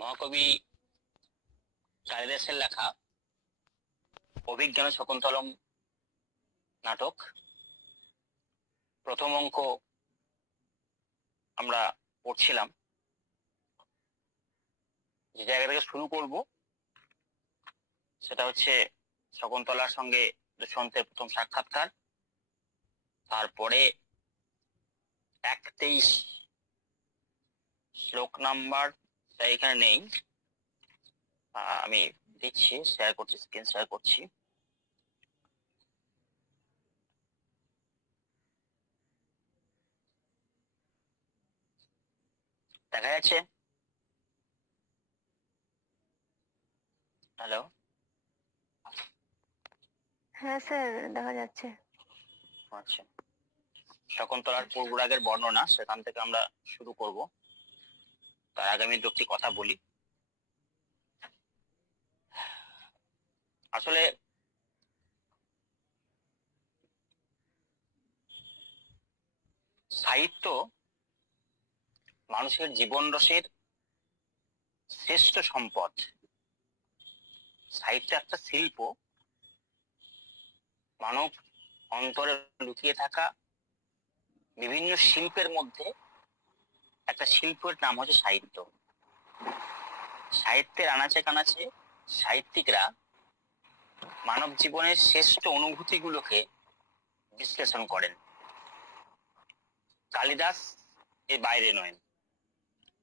মহাকবি কালিদাসের লেখা অভিজ্ঞান শকুন্তলম নাটক প্রথম অঙ্ক আমরা পড়ছিলাম। যে জায়গা থেকে শুরু করব সেটা হচ্ছে শকুন্তলার সঙ্গে দুষ্যন্তের প্রথম সাক্ষাৎকার, তারপরে 1-23 শ্লোক নাম্বার এখানে নেই, আমি দিচ্ছি, শেয়ার করছি, স্ক্রিন শেয়ার করছি। দেখা যাচ্ছে? হ্যালো, হ্যাঁ স্যার, দেখা যাচ্ছে। আচ্ছা, শকুন্তলার পূর্বরাগের বর্ণনা সেখান থেকে আমরা শুরু করব। তার আগে আমি দুটি কথা বলি। আসলে সাহিত্য মানুষের জীবন রসের শ্রেষ্ঠ সম্পদ। সাহিত্য একটা শিল্প, মানব অন্তরে লুকিয়ে থাকা বিভিন্ন শিল্পের মধ্যে একটা শিল্পের নাম হচ্ছে সাহিত্য। সাহিত্যের আনাচে কানাচে সাহিত্যিকরা মানব জীবনের শ্রেষ্ঠ অনুভূতিগুলোকে বিশ্লেষণ করেন। কালিদাস এর বাইরে নয়।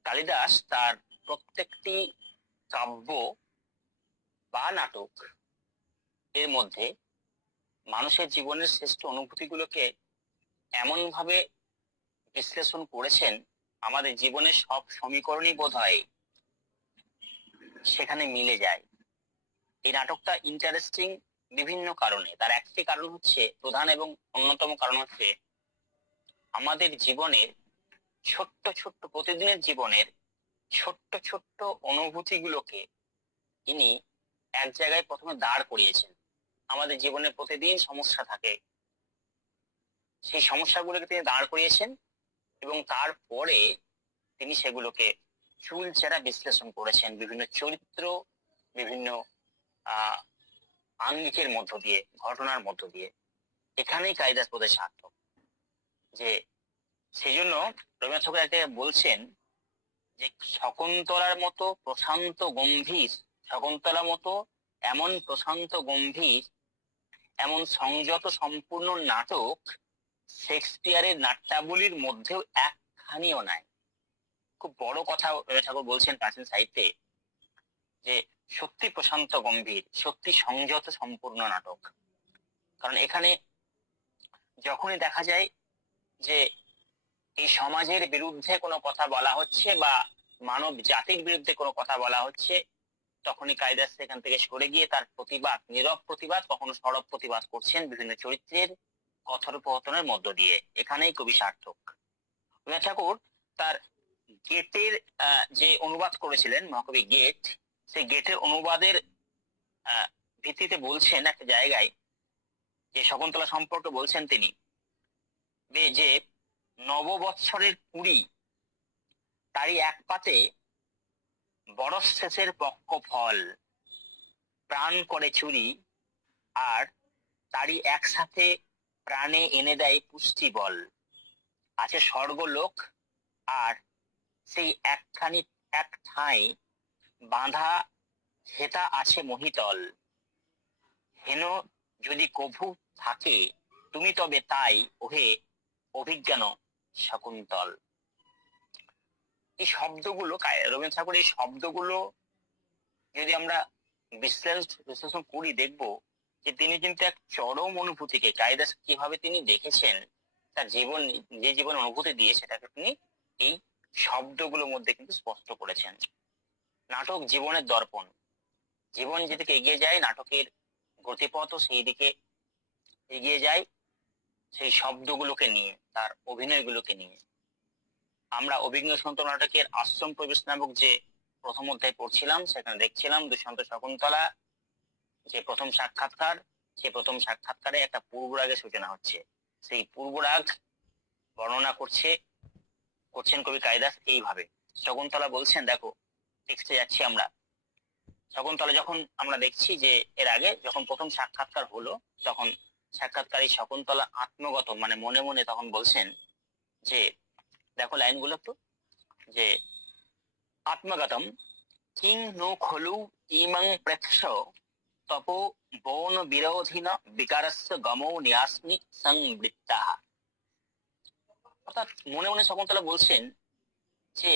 কালিদাস তার প্রত্যেকটি কাব্য বা নাটক এর মধ্যে মানুষের জীবনের শ্রেষ্ঠ অনুভূতিগুলোকে এমন ভাবে বিশ্লেষণ করেছেন, আমাদের জীবনের সব সমীকরণই বোধহয় সেখানে মিলে যায়। এই নাটকটা ইন্টারেস্টিং বিভিন্ন কারণে। তার একটি কারণ হচ্ছে, প্রধান এবং অন্যতম কারণ হচ্ছে, আমাদের জীবনের ছোট্ট ছোট্ট প্রতিদিনের জীবনের ছোট্ট ছোট্ট অনুভূতিগুলোকে ইনি এক জায়গায় প্রথমে দাঁড় করিয়েছেন। আমাদের জীবনে প্রতিদিন সমস্যা থাকে, সেই সমস্যাগুলোকে তিনি দাঁড় করিয়েছেন এবং তারপরে তিনি সেগুলোকে চুলচেরা বিশ্লেষণ করেছেন বিভিন্ন চরিত্র, বিভিন্ন আঙ্গিকের মধ্য দিয়ে, ঘটনার মধ্য দিয়ে। এখানেই কালিদাস বোধহয় সার্থক। যে সেই জন্য রবীন্দ্রনাথ ঠাকুর একটা বলছেন যে শকুন্তলার মতো প্রশান্ত গম্ভীর, শকুন্তলার মতো এমন প্রশান্ত গম্ভীর, এমন সংযত সম্পূর্ণ নাটক শেক্সপিয়ারের নাট্যাবলীর মধ্যেও একখানিও নাই। খুব বড় কথা ঠাকুর বলছেন প্রাচীন সাহিত্যে, যে সত্যি প্রশান্ত গম্ভীর, সত্যি সংযত সম্পূর্ণ নাটক। কারণ এখানে যখনই দেখা যায় যে এই সমাজের বিরুদ্ধে কোনো কথা বলা হচ্ছে বা মানব জাতির বিরুদ্ধে কোনো কথা বলা হচ্ছে, তখনই কালিদাস সেখান থেকে সরে গিয়ে তার প্রতিবাদ, নীরব প্রতিবাদ, কখনো সরব প্রতিবাদ করছেন বিভিন্ন চরিত্রের কথোপকথনের মধ্য দিয়ে। এখানেই কবি সার্থক। রবীন্দ্রনাথ ঠাকুর তার গেটের যে অনুবাদ করেছিলেন, মহাকবি গেট, সেই গেটের অনুবাদের ভিত্তিতে বলছেন একটা জায়গায়, যে শকুন্তলা সম্পর্কে বলছেন তিনি যে নববৎসরের কুড়ি তারই এক পাতে বরস শেষের পক্ষ ফল, প্রাণ করে চুরি, আর তারই একসাথে প্রাণে এনে দেয় পুষ্টি বল। আছে স্বর্গলোক, আর সেই একখানি এক ঠাঁই বাঁধা হেতা আছে মহিতল। হেন যদি কভু থাকে তুমি তবে তাই ওহে অভিজ্ঞান শকুন্তল। এই শব্দগুলো রবীন্দ্রনাথ ঠাকুর, এই শব্দগুলো যদি আমরা বিশ্লেষণ করি, দেখব যে তিনি কিন্তু এক চরম অনুভূতিকে, কালিদাস কিভাবে তিনি দেখেছেন তার জীবন, যে জীবন অনুভূতি দিয়ে সেটাকে তিনি এই শব্দগুলোর মধ্যে কিন্তু স্পষ্ট করেছেন। নাটক জীবনের দর্পণ। জীবন যেদিকে এগিয়ে যায়, নাটকের গতিপথও সেই দিকে এগিয়ে যায়, সেই শব্দগুলোকে নিয়ে, তার অভিনয়গুলোকে নিয়ে। আমরা অভিজ্ঞ সন্ত নাটকের আশ্রম প্রবেশ নামক যে প্রথম অধ্যায় পড়ছিলাম, সেখানে দেখছিলাম দুষ্যন্ত শকুন্তলা যে প্রথম সাক্ষাৎকার, সেই প্রথম সাক্ষাৎকারে একটা পূর্বরাগের সূচনা হচ্ছে। সেই পূর্বরাগ বর্ণনা করছেন কবি কালিদাস এইভাবে। শকুন্তলা বলছেন, দেখো টেক্সটে যাচ্ছি আমরা। শকুন্তলা যখন আমরা দেখছি যে এর আগে যখন প্রথম সাক্ষাৎকার হলো, তখন সাক্ষাৎকারী শকুন্তলা আত্মগত মানে মনে মনে তখন বলছেন যে, দেখো লাইনগুলো একটু, যে আত্মগতম কিং নো খলু ইমং প্রেক্ষ তপো বন বিরোধিন বিকারস্য গমো নিয়াস্মি সংবৃত্তা। অর্থাৎ মনে মনে শকুন্তলা বলছেন যে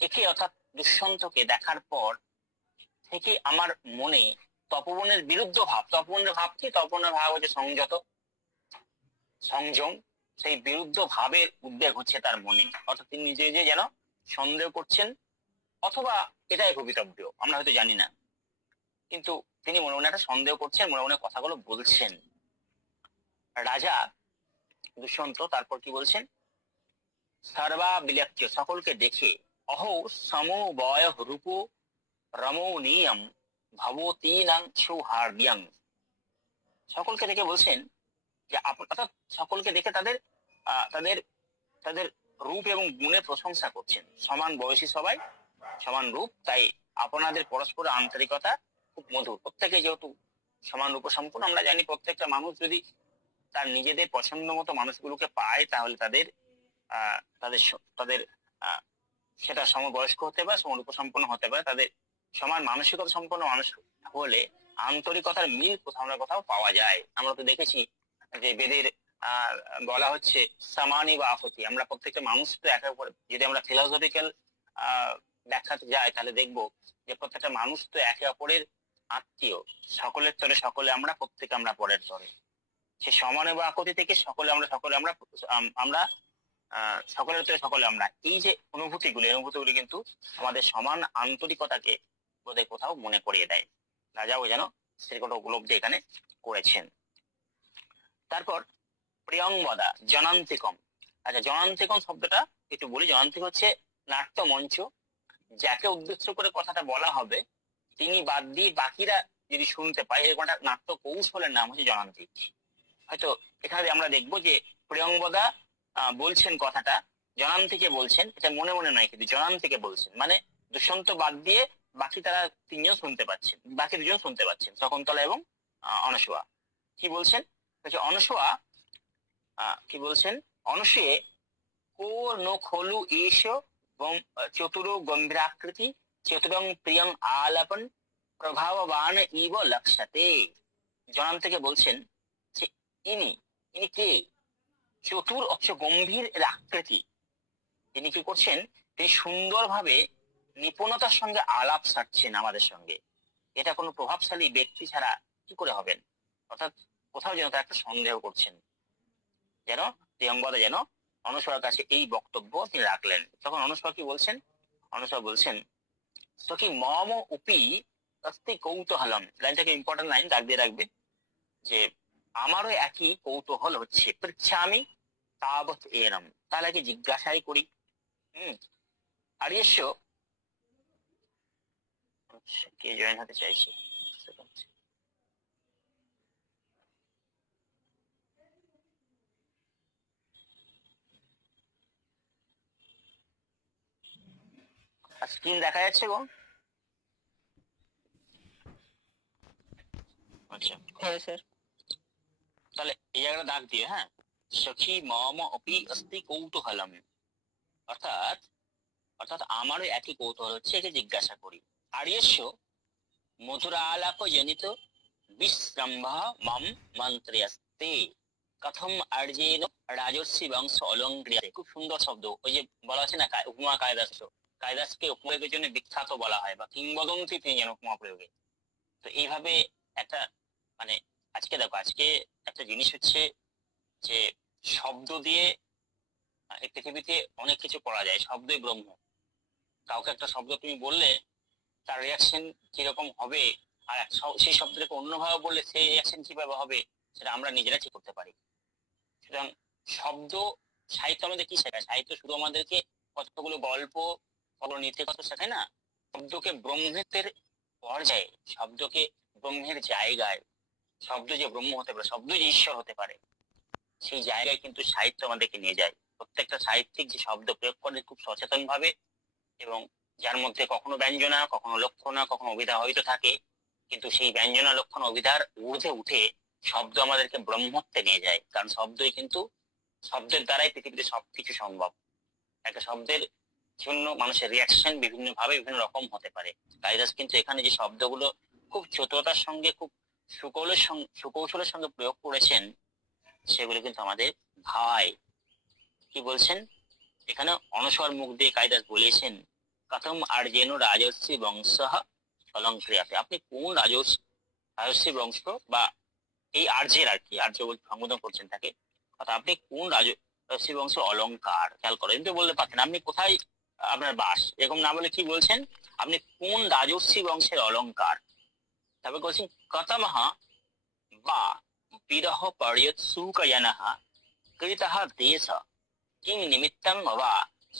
একে অর্থাৎ দুষ্যন্তকে দেখার পর থেকে আমার মনে তপবনের বিরুদ্ধ ভাব, তপবনের ভাব কি? তপবনের ভাব হচ্ছে সংযত, সংযম, সেই বিরুদ্ধ ভাবের উদ্বেগ হচ্ছে তার মনে। অর্থাৎ তিনি নিজে নিজে যেন সন্দেহ করছেন, অথবা এটাই ভবিতব্য, আমরা হয়তো জানি না, কিন্তু তিনি মনে মনে একটা সন্দেহ করছেন, মনে মনে কথাগুলো বলছেন। রাজা দুষ্যন্ত তারপর কি বলছেন? সর্বা বিলক্ষ্য, সকলকে দেখে, অহো সমবয় রূপ রমণীয়ম ভবতীনাং সৌহার্দ্যং। সকলকে দেখে বলছেন যে অর্থাৎ সকলকে দেখে তাদের তাদের তাদের রূপ এবং গুণের প্রশংসা করছেন। সমান বয়সী সবাই, সমান রূপ, তাই আপনাদের পরস্পর আন্তরিকতা খুব মধুর। প্রত্যেকে যেহেতু সমান রূপ সম্পূর্ণ, আমরা জানি প্রত্যেকটা মানুষ যদি তার নিজেদের পছন্দ মতো মানুষগুলোকে পায়, তাহলে তাদের তাদের তাদের সেটা সমবয়স্ক হতে পারে, সমরূপ সম্পন্ন হতে পারে। তাদের সমান মানসিকতা সম্পন্ন মানুষ হলে আন্তরিকতার মিল কোথাও না কোথাও পাওয়া যায়। আমরা তো দেখেছি যে বেদের বলা হচ্ছে সামানি বা আফতি, আমরা প্রত্যেকটা মানুষ তো একে অপর, যদি আমরা ফিলোসফিক্যাল ব্যাখ্যাতে যাই তাহলে দেখবো যে প্রত্যেকটা মানুষ তো একে অপরের আত্মীয়, সকলের তরে সকলে আমরা, প্রত্যেকে আমরা পরের তরে। সে সমানে বা আকতি থেকে সকলে আমরা আমরা সকলের তরে সকলে আমরা, এই যে অনুভূতিগুলি কিন্তু আমাদের সমান আন্তরিকতাকে বোধহয় কোথাও মনে করিয়ে দেয়। রাজাও যেন সেরকম উপলব্ধি এখানে করেছেন। তারপর প্রিয়ংবদা জনান্তিকম। আচ্ছা, জনান্তিকম শব্দটা একটু বলি। জনান্তিক হচ্ছে নাট্য মঞ্চ, যাকে উদ্দেশ্য করে কথাটা বলা হবে তিনি বাদ দিয়ে বাকিরা যদি শুনতে পায়, এরকম একটা নাট্য কৌশলের নাম হচ্ছে জনান্তিক। হয়তো এখানে আমরা দেখবো যে প্রিয়ংবদা বলছেন কথাটা, জনান্তিকে বলছেন, এটা মনে মনে নয় কিন্তু জনান্তিকে বলছেন, মানে দুষ্যন্ত বাদ দিয়ে বাকি তারা তিনজন শুনতে পাচ্ছেন, বাকি দুজন শুনতে পাচ্ছেন, শকুন্তলা এবং অনসূয়া। কি বলছেন? অনসূয়া কি বলছেন? অনসূয়ে কো নো খলু এস চতুরো গম্ভীরাকৃতি চতুরং প্রিয়ং আলাপন প্রভাববান ইব লক্ষ্যতে। জনান্তিকে বলছেন যে ইনি কে? চতুর অথচ গম্ভীর এর আকৃতি। তিনি কি করছেন? তিনি সুন্দরভাবে নিপুণতার সঙ্গে আলাপ সারছেন আমাদের সঙ্গে। এটা কোনো প্রভাবশালী ব্যক্তি ছাড়া কি করে হবেন? অর্থাৎ কোথাও যেন তার একটা সন্দেহ করছেন, যেন প্রিয়ংবদা যেন অনসূয়ার কাছে এই বক্তব্য তিনি রাখলেন। তখন অনসূয়া কি বলছেন? অনসূয়া বলছেন সখী মম উপি অস্তি কৌতূহলম। লাইনটাকে ইম্পর্টেন্ট লাইন, দাগ দিয়ে রাখবে, যে আমারও একই কৌতূহল হচ্ছে। পৃচ্ছামি তাবৎ এনম, তাহলে কি জিজ্ঞাসাই করি। আর্যস্য কে জয়েন হতে চাইছে? স্ক্রিন দেখা যাচ্ছে গো? আচ্ছা, হ্যাঁ স্যার। তাহলে এই জায়গাটা দাগ দিয়ে, হ্যাঁ, সখী মম অপি অস্তি কৌতূহলম, অর্থাৎ আমারও একই কৌতূহল হচ্ছে, একে জিজ্ঞাসা করি। আর্যস্য মধুরালাপ জনিত বিশ্রম্ভ মম মন্ত্রস্তে কথম আর্যেন রাজর্ষি বংশ অলঙ্কৃত। খুব সুন্দর শব্দ। ওই যে বলা আছে না উপমা কায়দাস, কায়দাসকে উপমা প্রয়োগের জন্য বিখ্যাত বলা হয়, বা কিংবদন্তি তিনি যেন উপমা প্রয়োগে। তো এইভাবে একটা মানে আজকে দেখো, আজকে একটা জিনিস হচ্ছে যে শব্দ দিয়ে এই পৃথিবীতে অনেক কিছু করা যায়। শব্দই ব্রহ্ম। কাউকে একটা শব্দ তুমি বললে তার রিয়াকশন কিরকম হবে, আর সেই শব্দটাকে অন্যভাবে বললে সেই রিয়াকশন কিভাবে হবে, সেটা আমরা নিজেরা ঠিক করতে পারি। সুতরাং শব্দ, সাহিত্য আমাদের কি শেখায়? সাহিত্য শুধু আমাদেরকে কতগুলো গল্প নিতে কত শেখায় না, শব্দকে ব্রহ্মের পর্যায়ে, শব্দকে ব্রহ্মের জায়গায়, শব্দ যে ব্রহ্ম হতে পারে, শব্দ যে ঈশ্বর হতে পারে, সেই জায়গায় কিন্তু সাহিত্য আমাদেরকে নিয়ে যায়। প্রত্যেকটা সাহিত্যিক যে শব্দ প্রয়োগ করে খুব সচেতন ভাবে এবং যার মধ্যে কখনো ব্যঞ্জনা, কখনো লক্ষণা, কখনো অভিধা হয়তো থাকে, কিন্তু সেই ব্যঞ্জনা, লক্ষণ, অভিধার ঊর্ধ্বে উঠে শব্দ আমাদেরকে ব্রহ্মত্বে নিয়ে যায়। কারণ শব্দই কিন্তু, শব্দের দ্বারাই পৃথিবীতে সবকিছু সম্ভব। একটা শব্দের জন্য মানুষের রিয়াকশন বিভিন্ন ভাবে বিভিন্ন রকম হতে পারে। কালিদাস কিন্তু এখানে যে শব্দগুলো খুব চতুরতার সঙ্গে, খুব সুকৌশলের সঙ্গে প্রয়োগ করেছেন, সেগুলো কিন্তু আমাদের ভাই কি বলছেন এখানে অনস্বর মুখ দিয়ে কালিদাস বলেছেন, কথম আর্যেন রাজর্ষি বংশ অলঙ্ক্রিয়াতে। আপনি কোন রাজর্ষি বংশ বা এই আর্যের আর কি, আর্য সম্বোধন করছেন তাকে, অর্থাৎ আপনি কোন রাজর্ষি বংশ অলঙ্কার, খেয়াল করেন তো বলতে পারছেন আপনি কোথায় আপনার বাস, এরকম না বলে কি বলছেন, আপনি কোন রাজর্ষি বংশের অলঙ্কার। তারপর বলছেন কথমঃ বা বিরহ পর্যৎ সুকয়নঃ কৃতঃ দেশ কিং নিমিত্তং বা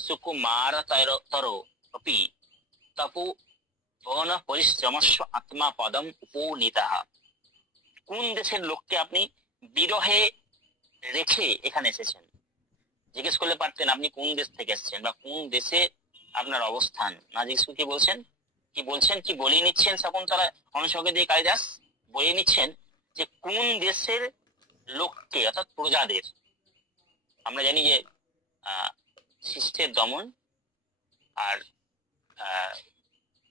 সুকুমারতরো অপি তপু বন পরিশ্রমস্ব আত্মা পদম উপনীতঃ। কোন দেশের লোককে আপনি বিরহে রেখে এখানে এসেছেন। জিজ্ঞেস করলে পারতেন আপনি কোন দেশ থেকে এসেছেন বা কোন দেশে আপনার অবস্থান, না জিজ্ঞেস করে কি বলিয়ে নিচ্ছেন শকুন্তলা অনুসর্গে দিয়ে কালিদাস বলিয়ে নিচ্ছেন যে কোন দেশের লোককে, অর্থাৎ প্রজাদের। আমরা জানি যে শিষ্টের দমন আর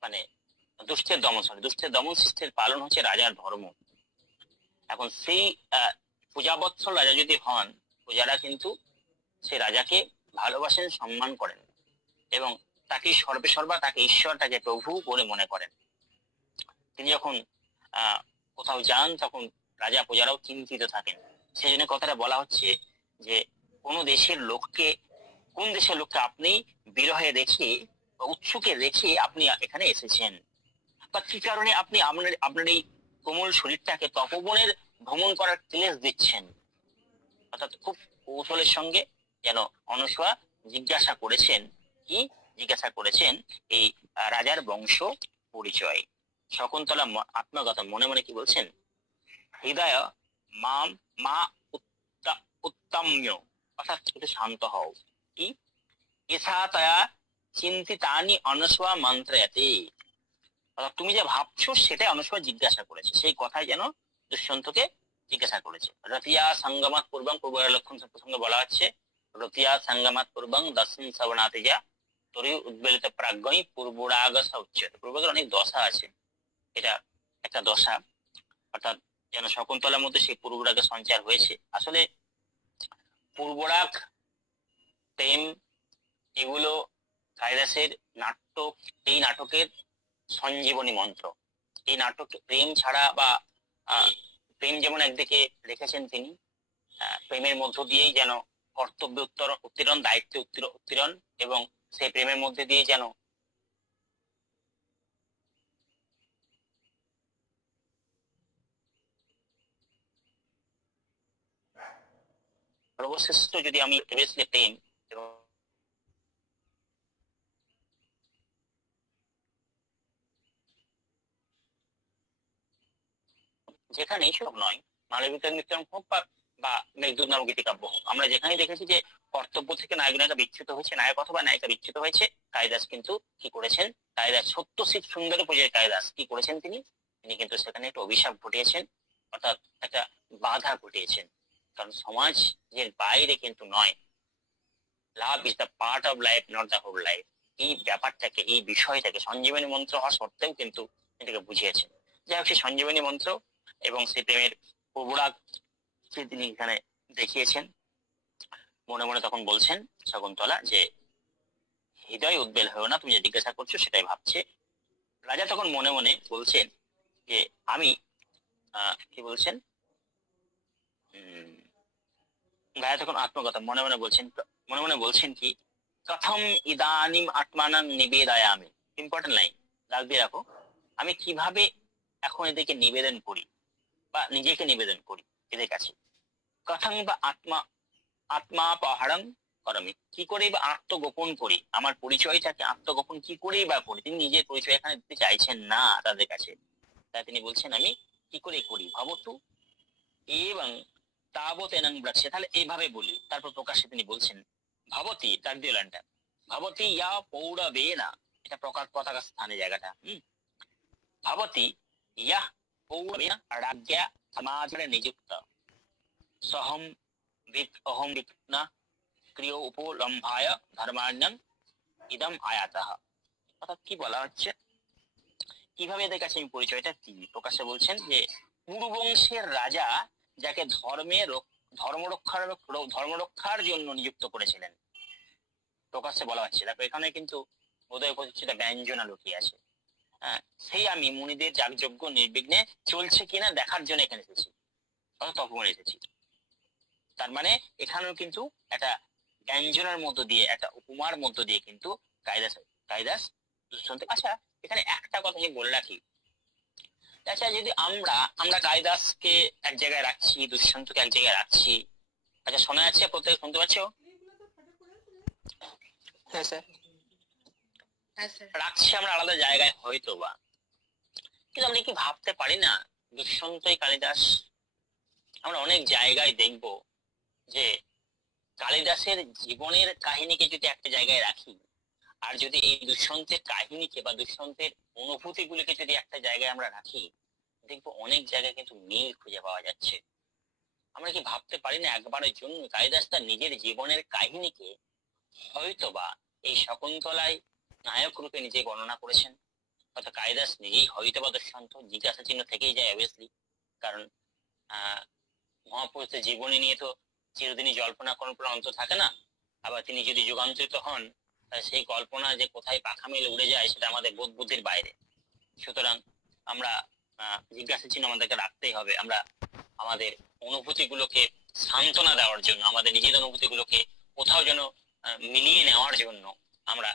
মানে দুষ্টের দমন শিষ্টের পালন হচ্ছে রাজার ধর্ম। এখন সেই পূজাবৎসল রাজা যদি হন, প্রজারা কিন্তু সেই রাজাকে ভালোবাসেন, সম্মান করেন এবং তাকে সর্বেসর্বা, তাকে ঈশ্বর, তাকে প্রভু বলে মনে করেন। তিনি যখন কোথাও যান তখন রাজা প্রজারাও চিন্তিত থাকেন। সেই জন্য কথাটা বলা হচ্ছে যে কোন দেশের লোককে আপনি বিরহে রেখে, উৎসুকে রেখে আপনি এখানে এসেছেন, বা কি কারণে আপনি আপনার এই কোমল শরীরটাকে তপবনের ভ্রমণ করার ক্লেশ দিচ্ছেন। অর্থাৎ খুব কৌশলের সঙ্গে যেন অনস্বরা জিজ্ঞাসা করেছেন এই রাজার বংশ পরিচয়। শকুন্তলা আত্মগত মনে মনে কি বলছেন, হৃদয় মা উত্তম্য, অর্থাৎ একটু শান্ত হও, কি এসা তয়া চিন্তিতানি অনস্বয়া মন্ত্রয়াতে। অর্থাৎ তুমি যে ভাবছো সেটাই অনস্বয়া জিজ্ঞাসা করেছে, সেই কথাই যেন দুষ্যন্তকে জিজ্ঞাসা করেছে। রতিয়া সঙ্গমাত পূর্বং, পূর্বের লক্ষণ প্রসঙ্গে বলা হচ্ছে রতিয়া সঙ্গমাত পূর্বং দর্শন শ্রবণাতে যা তরি উদ্বেলিত প্রাজ্ঞই পূর্বরাগ উচ্চতে। পূর্বকের অনেক দশা আছে, এটা একটা দশা, অর্থাৎ যেন শকুন্তলার মধ্যে সেই পূর্বরাগের সঞ্চার হয়েছে। আসলে পূর্বরাগ, প্রেম, এগুলো কালিদাসের নাটক, এই নাটকের সঞ্জীবনী মন্ত্র। এই নাটকে প্রেম ছাড়া বা প্রেম যেমন একদিকে রেখেছেন তিনি, প্রেমের মধ্য দিয়েই যেন কর্তব্য উত্তীর্ণ, দায়িত্ব উত্তীর্ণ এবং সেই প্রেমের মধ্যে দিয়ে যেন সর্বশ্রেষ্ঠ, যদি আমি প্রেম এবং যেখানেই সব নয়, মালবিকা নৃত্যম হোক বা মেঘদূত নামক গীতিকাব্য হোক, আমরা যেখানেই দেখেছি যে কর্তব্য থেকে নায়ক বিচ্যুত হয়েছে, নায়ক অথবা নায়িকা বিচ্যুত হয়েছে, কালিদাস কিন্তু কি করেছেন, কালিদাস সত্য শিব সুন্দরী পূজায় কালিদাস কি করেছেন, তিনি কিন্তু সেখানে একটা অভিশাপ ঘটিয়েছেন, অর্থাৎ একটা বাধা ঘটিয়েছেন। কারণ সমাজের বাইরে কিন্তু নয়, love is the part of life, not the whole life. এই ব্যাপারটাকে, এই বিষয়টাকে সঞ্জীবনী মন্ত্র হওয়া সত্ত্বেও কিন্তু এটাকে বুঝিয়েছেন। যাই হোক, সেই সঞ্জীবনী মন্ত্র এবং সেই প্রেমের পূর্বরাগ তিনি এখানে দেখিয়েছেন। মনে মনে তখন বলছেন শকুন্তলা যে হৃদয় উদ্বেল হয়েও না, তুমি যে জিজ্ঞাসা করছো সেটাই ভাবছে। রাজা তখন মনে মনে বলছেন যে আমি কি বলছেন, রাজা তখন আত্মকথা মনে মনে বলছেন কি, কথম ইদানিম আত্মানাং নিবেদয়ামি। ইম্পর্টেন্ট লাইন, দাগ দিয়ে রাখো। আমি কিভাবে এখন এদেরকে নিবেদন করি বা নিজেকে নিবেদন করি এদের কাছে। কথং বা আত্মাপহরং করমি, কি করে বা আত্মগোপন করি, আমার পরিচয়টাকে আত্মগোপন কি করেই বা করি। তিনি নিজের পরিচয় এখানে দিতে চাইছেন না তাদের কাছে, তাই তিনি বলছেন আমি কি করে করি। ভবতু এবং তাবতেনং ব্রাক্ষ্যে, তাহলে এইভাবে বলি। তারপর প্রকাশ্যে তিনি বলছেন ভবতী, তার দিয়ে লাইনটা, ভবতি ইয়া পৌরবেনা, এটা প্রকাশ পতাকা স্থানে জায়গাটা। ভবতি ইয়া পৌরবেনা রাজ্ঞা সমাজে নিযুক্ত সহম অহম বিঘ্না ক্রিয় উপলম্ভায় ধর্মান্যম ইদম আয়াতঃ। অর্থাৎ কি বলা হচ্ছে, কিভাবে এদের কাছে আমি পরিচয়টা দিই। প্রকাশ্যে বলছেন যে পুরুবংশের রাজা যাকে ধর্মরক্ষার জন্য নিযুক্ত করেছিলেন, প্রকাশ্যে বলা হচ্ছে। দেখো এখানে কিন্তু বোধহয় সেটা ব্যঞ্জনা লুকিয়ে আছে। হ্যাঁ, সেই আমি মুনিদের যাগযজ্ঞ নির্বিঘ্নে চলছে কিনা দেখার জন্য এখানে এসেছি, তপবনে এসেছি। তার মানে এখানেও কিন্তু একটা ব্যঞ্জনার মধ্য দিয়ে, একটা উপমার মধ্য দিয়ে কিন্তু কালিদাস দুষ্যন্ত। আচ্ছা, এখানে একটা কথা আমি বলে রাখি, আচ্ছা যদি আমরা কালিদাসকে এক জায়গায় রাখছি, দুষ্যন্তকে এক জায়গায় রাখছি, আচ্ছা শোনা যাচ্ছে? প্রত্যেকে শুনতে পাচ্ছ? হ্যাঁ স্যার। রাখছি আমরা আলাদা জায়গায় হয়তো বা, কিন্তু আমরা কি ভাবতে পারি না দুষ্যন্তই কালিদাস? আমরা অনেক জায়গায় দেখব যে কালিদাসের জীবনের কাহিনীকে যদি একটা জায়গায় রাখি, আর যদি এই দুষ্যন্তের কাহিনীকে বা দুষ্যন্তের অনুভূতি গুলিকে যদি একটা জায়গায় আমরা রাখি, দেখবো অনেক জায়গায় কিন্তু মিল খুঁজে পাওয়া যাচ্ছে। আমরা কি ভাবতে পারি না একবারের জন্য কালিদাস তার নিজের জীবনের কাহিনীকে হয়তোবা এই শকুন্তলায় নায়ক রূপে নিজে বর্ণনা করেছেন? হয়তো কালিদাস নিজেই হয়তোবা দুষ্যন্ত, জিজ্ঞাসা চিহ্ন থেকেই যায় অবভিয়াসলি, কারণ মহাপুরুষের জীবনী নিয়ে তো চিরদিনই জল্পনা কল্পনা অন্ত থাকে না। আবার তিনি যদি যুগান্তরিত হন, সেই কল্পনা যে কোথায় পাখা মেলে উড়ে যায় সেটা আমাদের বোধ বুদ্ধির বাইরে। সুতরাং আমরা জিজ্ঞাসা চিহ্ন আমাদেরকে রাখতেই হবে। আমরা আমাদের অনুভূতি গুলোকে সান্ত্বনা দেওয়ার জন্য, আমাদের নিজেদের অনুভূতি গুলোকে কোথাও যেন মিলিয়ে নেওয়ার জন্য আমরা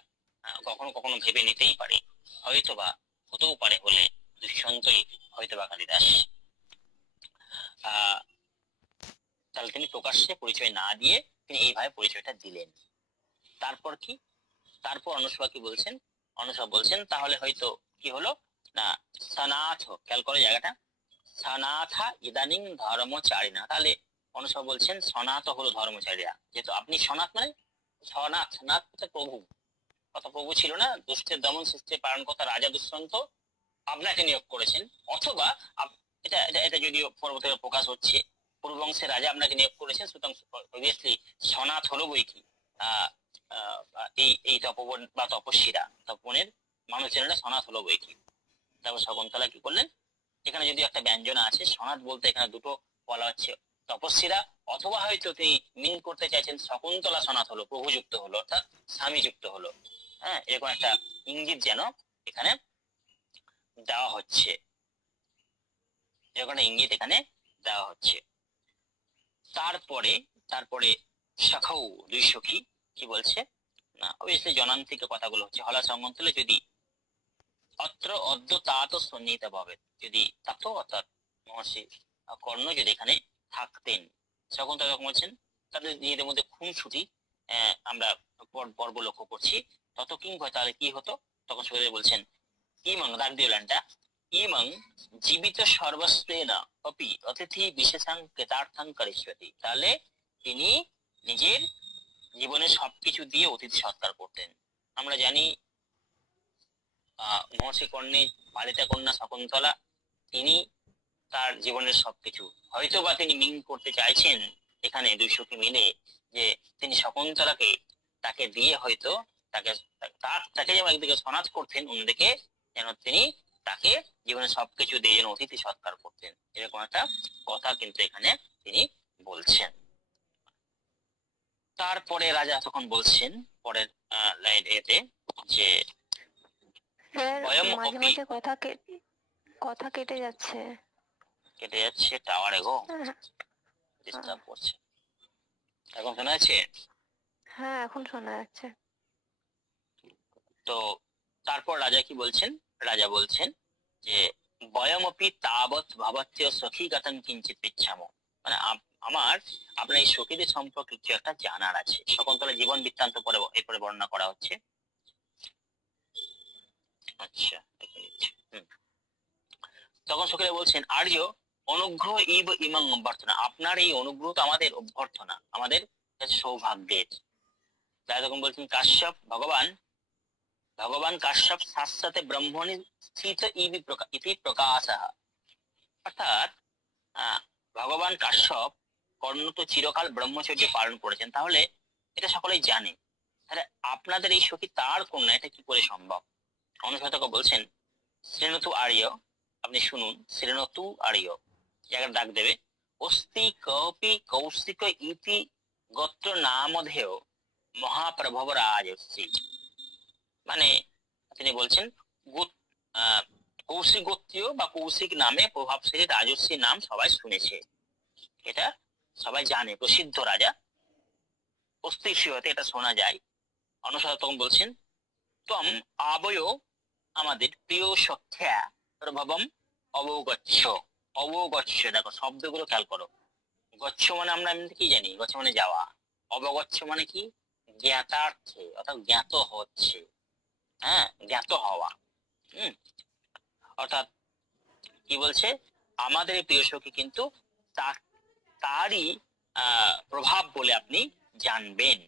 কখনো কখনো ভেবে নিতেই পারি হয়তোবা হতেও পারে বলে দুষ্যন্তই হয়তোবা কালিদাস। তাহলে তিনি প্রকাশ্যে পরিচয় না দিয়ে তিনি এইভাবে পরিচয়টা দিলেন। তারপর কি? তারপর অনুসভা কি বলছেন? অনুসভা বলছেন তাহলে হয়তো কি হলো না, সনাথ, খেয়াল করো জায়গাটা, সনাথা ইদানিং ধর্মচারীনা। তাহলে অনুসভা বলছেন সনাত হলো ধর্মচারীরা। যেহেতু আপনি সনাত মানে সনাথ, সনাথ প্রভু, কথা প্রভু ছিল না, দুষ্টের দমন সৃষ্টির পালন কথা রাজা দুষ্যন্ত আপনাকে নিয়োগ করেছেন, অথবা এটা এটা এটা যদিও পরবর্তীতে প্রকাশ হচ্ছে পূর্ববংশের রাজা আপনাকে নিয়োগ করেছেন, সুতরাং অবভিয়াসলি সনাথ হলো বই কি এই তপবন বা তপস্বীরা, তপবনের মানুষজনেরা সনাথ হলো বই কি। তারপর শকুন্তলা কি করলেন, এখানে যদি একটা ব্যঞ্জনা আছে, সনাথ বলতে এখানে দুটো বলা হচ্ছে, তপস্বীরা, অথবা হয়তো তিনি মিন করতে চাইছেন শকুন্তলা সনাথ হলো, প্রভুযুক্ত হলো, অর্থাৎ স্বামী যুক্ত হলো। হ্যাঁ, এরকম একটা ইঙ্গিত যেন এখানে দেওয়া হচ্ছে, এরকম একটা ইঙ্গিত এখানে দেওয়া হচ্ছে। তারপরে তারপরে শাখাও দুই সখী কি বলছে না, অবভিয়াসলি জনান্তিক কথাগুলো হচ্ছে। হলা সংগন্তলে যদি অত্র অদ্য তাত সন্নিহিত ভাবে, যদি তাত অর্থাৎ মহর্ষি কর্ণ যদি এখানে থাকতেন, শকুন্তলা যখন বলছেন তাদের নিজেদের মধ্যে খুনসুটি আমরা পর্ব লক্ষ্য করছি, তত কিং হয়, তাহলে কি হতো? তখন সুখদেব বলছেন ইমং, দাগ দিয়ে লাইনটা, ইমং জীবিত সর্বস্বেনা অপি অতিথি বিশেষাং কৃতার্থং করিষ্যতি। তাহলে তিনি নিজের জীবনের সবকিছু দিয়ে অতিথি সৎকার করতেন। আমরা জানি মহর্ষি কর্ণের পালিতা কন্যা শকুন্তলা, তিনি তার জীবনের সবকিছু, হয়তো বা তিনি মিন করতে চাইছেন এখানে দুই সখী মিলে যে তিনি শকুন্তলাকে তাকে দিয়ে হয়তো তাকে যেমন একদিকে সনাথ করতেন, অন্যদিকে যেন তিনি তাকে জীবনের সবকিছু দিয়ে যেন অতিথি সৎকার করতেন, এরকম একটা কথা কিন্তু এখানে তিনি বলছেন। তারপরে রাজা তখন বলছেন পরের লাইন এতে যে মাঝে মাঝে কথা কেটে যাচ্ছে, টাওয়ারে গো ডিস্টার্ব করছে। এখন শোনা যাচ্ছে? হ্যাঁ এখন শোনা যাচ্ছে। তো তারপর রাজা কি বলছেন? রাজা বলছেন যে বয়মপি তাবৎ ভবত্য সখীগতং কিঞ্চিৎ ইচ্ছাম, মানে আপনার এই সখীদের সম্পর্কে কিছু একটা জানার আছে। শকুন্তলা জীবন বৃত্তান্ত পরে এরপরে বর্ণনা করা হচ্ছে। আচ্ছা, তখন সখীরা বলছেন আর্য অনুগ্রহ ইব ইমাং অভ্যর্থনা, আপনার এই অনুগ্রহ তো আমাদের অভ্যর্থনা, আমাদের সৌভাগ্যের। তাই তখন বলছেন কাশ্যপ ভগবান ভগবান কাশ্যপ শাশ্বতে ব্রহ্মণি স্থিত ইতি প্রকাশः। অর্থাৎ ভগবান কাশ্যপ কর্ণ তো চিরকাল ব্রহ্মচর্য পালন করেছেন, তাহলে এটা সকলেই জানে, তাহলে আপনাদের এই সখী তার কন্যা, এটা কি করে সম্ভব? অনুসাধক বলছেন শ্রেণতু আর্য, আপনি শুনুন, শ্রেণতু আর্য জায়গার ডাক দেবে, অস্তি কপি কৌশিক ইতি গোত্র নামধেয় মহাপ্রভব রাজর্ষি। মানে তিনি বলছেন কৌশিক গোত্রীয় বা কৌশিক নামে প্রভাবশালী রাজর্ষির নাম সবাই শুনেছে, এটা সবাই জানে, প্রসিদ্ধ রাজা অস্তিশীয়তে এটা শোনা যায়। অনুসাধক তখন বলছেন তম আবয় আমাদের প্রিয় সখ্যা প্রভবম অবগচ্ছ। অবগচ্ছ, দেখো শব্দগুলো খেয়াল করো। গচ্ছ মানে আমরা এমনি কি জানি, গচ্ছ মানে যাওয়া, অবগচ্ছ মানে কি জ্ঞাতার্থে, অর্থাৎ জ্ঞাত হচ্ছে, হ্যাঁ জ্ঞাত হওয়া। অর্থাৎ কি বলছে, আমাদের এই প্রিয় সখী কিন্তু তারই প্রভাব বলে আপনি জানবেন।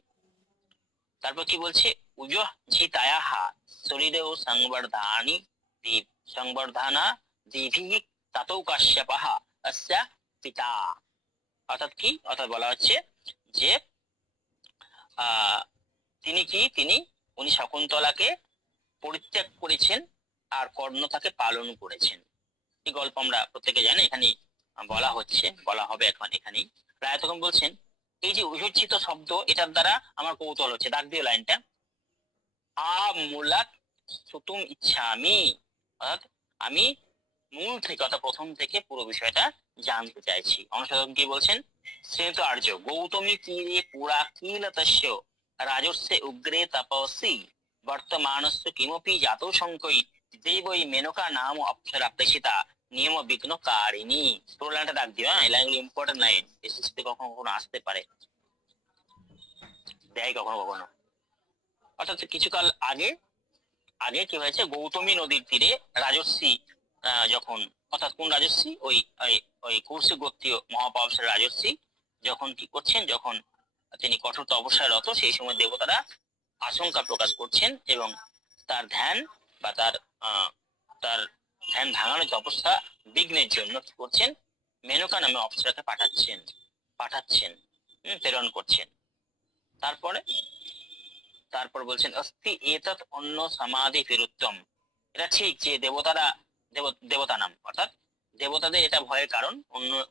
তারপর কি বলছে, উজহিতায়াহা শরীরেও সংবর্ধানা দিভিঃ তাতৌ কাশ্যপঃ अस्या পিতা। অর্থাৎ কি, অর্থাৎ বলা হচ্ছে যে তিনি উনি শকুন্তলাকে পরিত্যাগ করেছেন আর কর্ণ তাকে পালন করেছেন। এই গল্প আমরা প্রত্যেকে জানি, এখানে বলা হচ্ছে, বলা হবে এখন এখানেই। রায় তখন বলছেন এই যে উজ্জিত শব্দ, এটার দ্বারা আমার কৌতূহল হচ্ছে, দাগ দিও লাইনটা, আমূলাৎ শ্রুতুম ইচ্ছামি, অর্থাৎ আমি মূল থেকে অর্থাৎ প্রথম থেকে পুরো বিষয়টা জানতে চাইছি। অনুসাধক কি বলছেন, শ্রেণীত আর্য গৌতমী তীরে পুরা কিলতস্য রাজস্যে উগ্রে তপসি বর্তমানস্য কিমপি জাত সংকই দেবই মেনকা নাম অপ্সরা প্রেষিতা নিয়ম বিঘ্ন কারিণী। পুরো লাইনটা দাগ দিও, এই লাইনগুলো ইম্পর্টেন্ট লাইন, এসএসসিতে কখনো কখনো আসতে পারে, দেয় কখনো কখনো। অর্থাৎ কিছুকাল আগে আগে কি হয়েছে, গৌতমী নদীর তীরে রাজর্ষি যখন, অর্থাৎ কোন রাজর্ষি, ওই ওই কৌশিক গোত্রীয় মহাপাবসের রাজর্ষি যখন কি করছেন, যখন তিনি কঠোর তপস্যায় রত, সেই সময় দেবতারা আশঙ্কা প্রকাশ করছেন এবং তার ধ্যান বা তার তার ধ্যান ভাঙানোর তপস্যা বিঘ্নের জন্য কি করছেন, মেনকা নামে অপ্সরাকে পাঠাচ্ছেন প্রেরণ করছেন। তারপর বলছেন অস্তি এতৎ অন্য সমাধি ফিরুত্তম। এটা ঠিক যে দেবতা নাম, অর্থাৎ দেবতাদের এটা ভয়ের কারণ,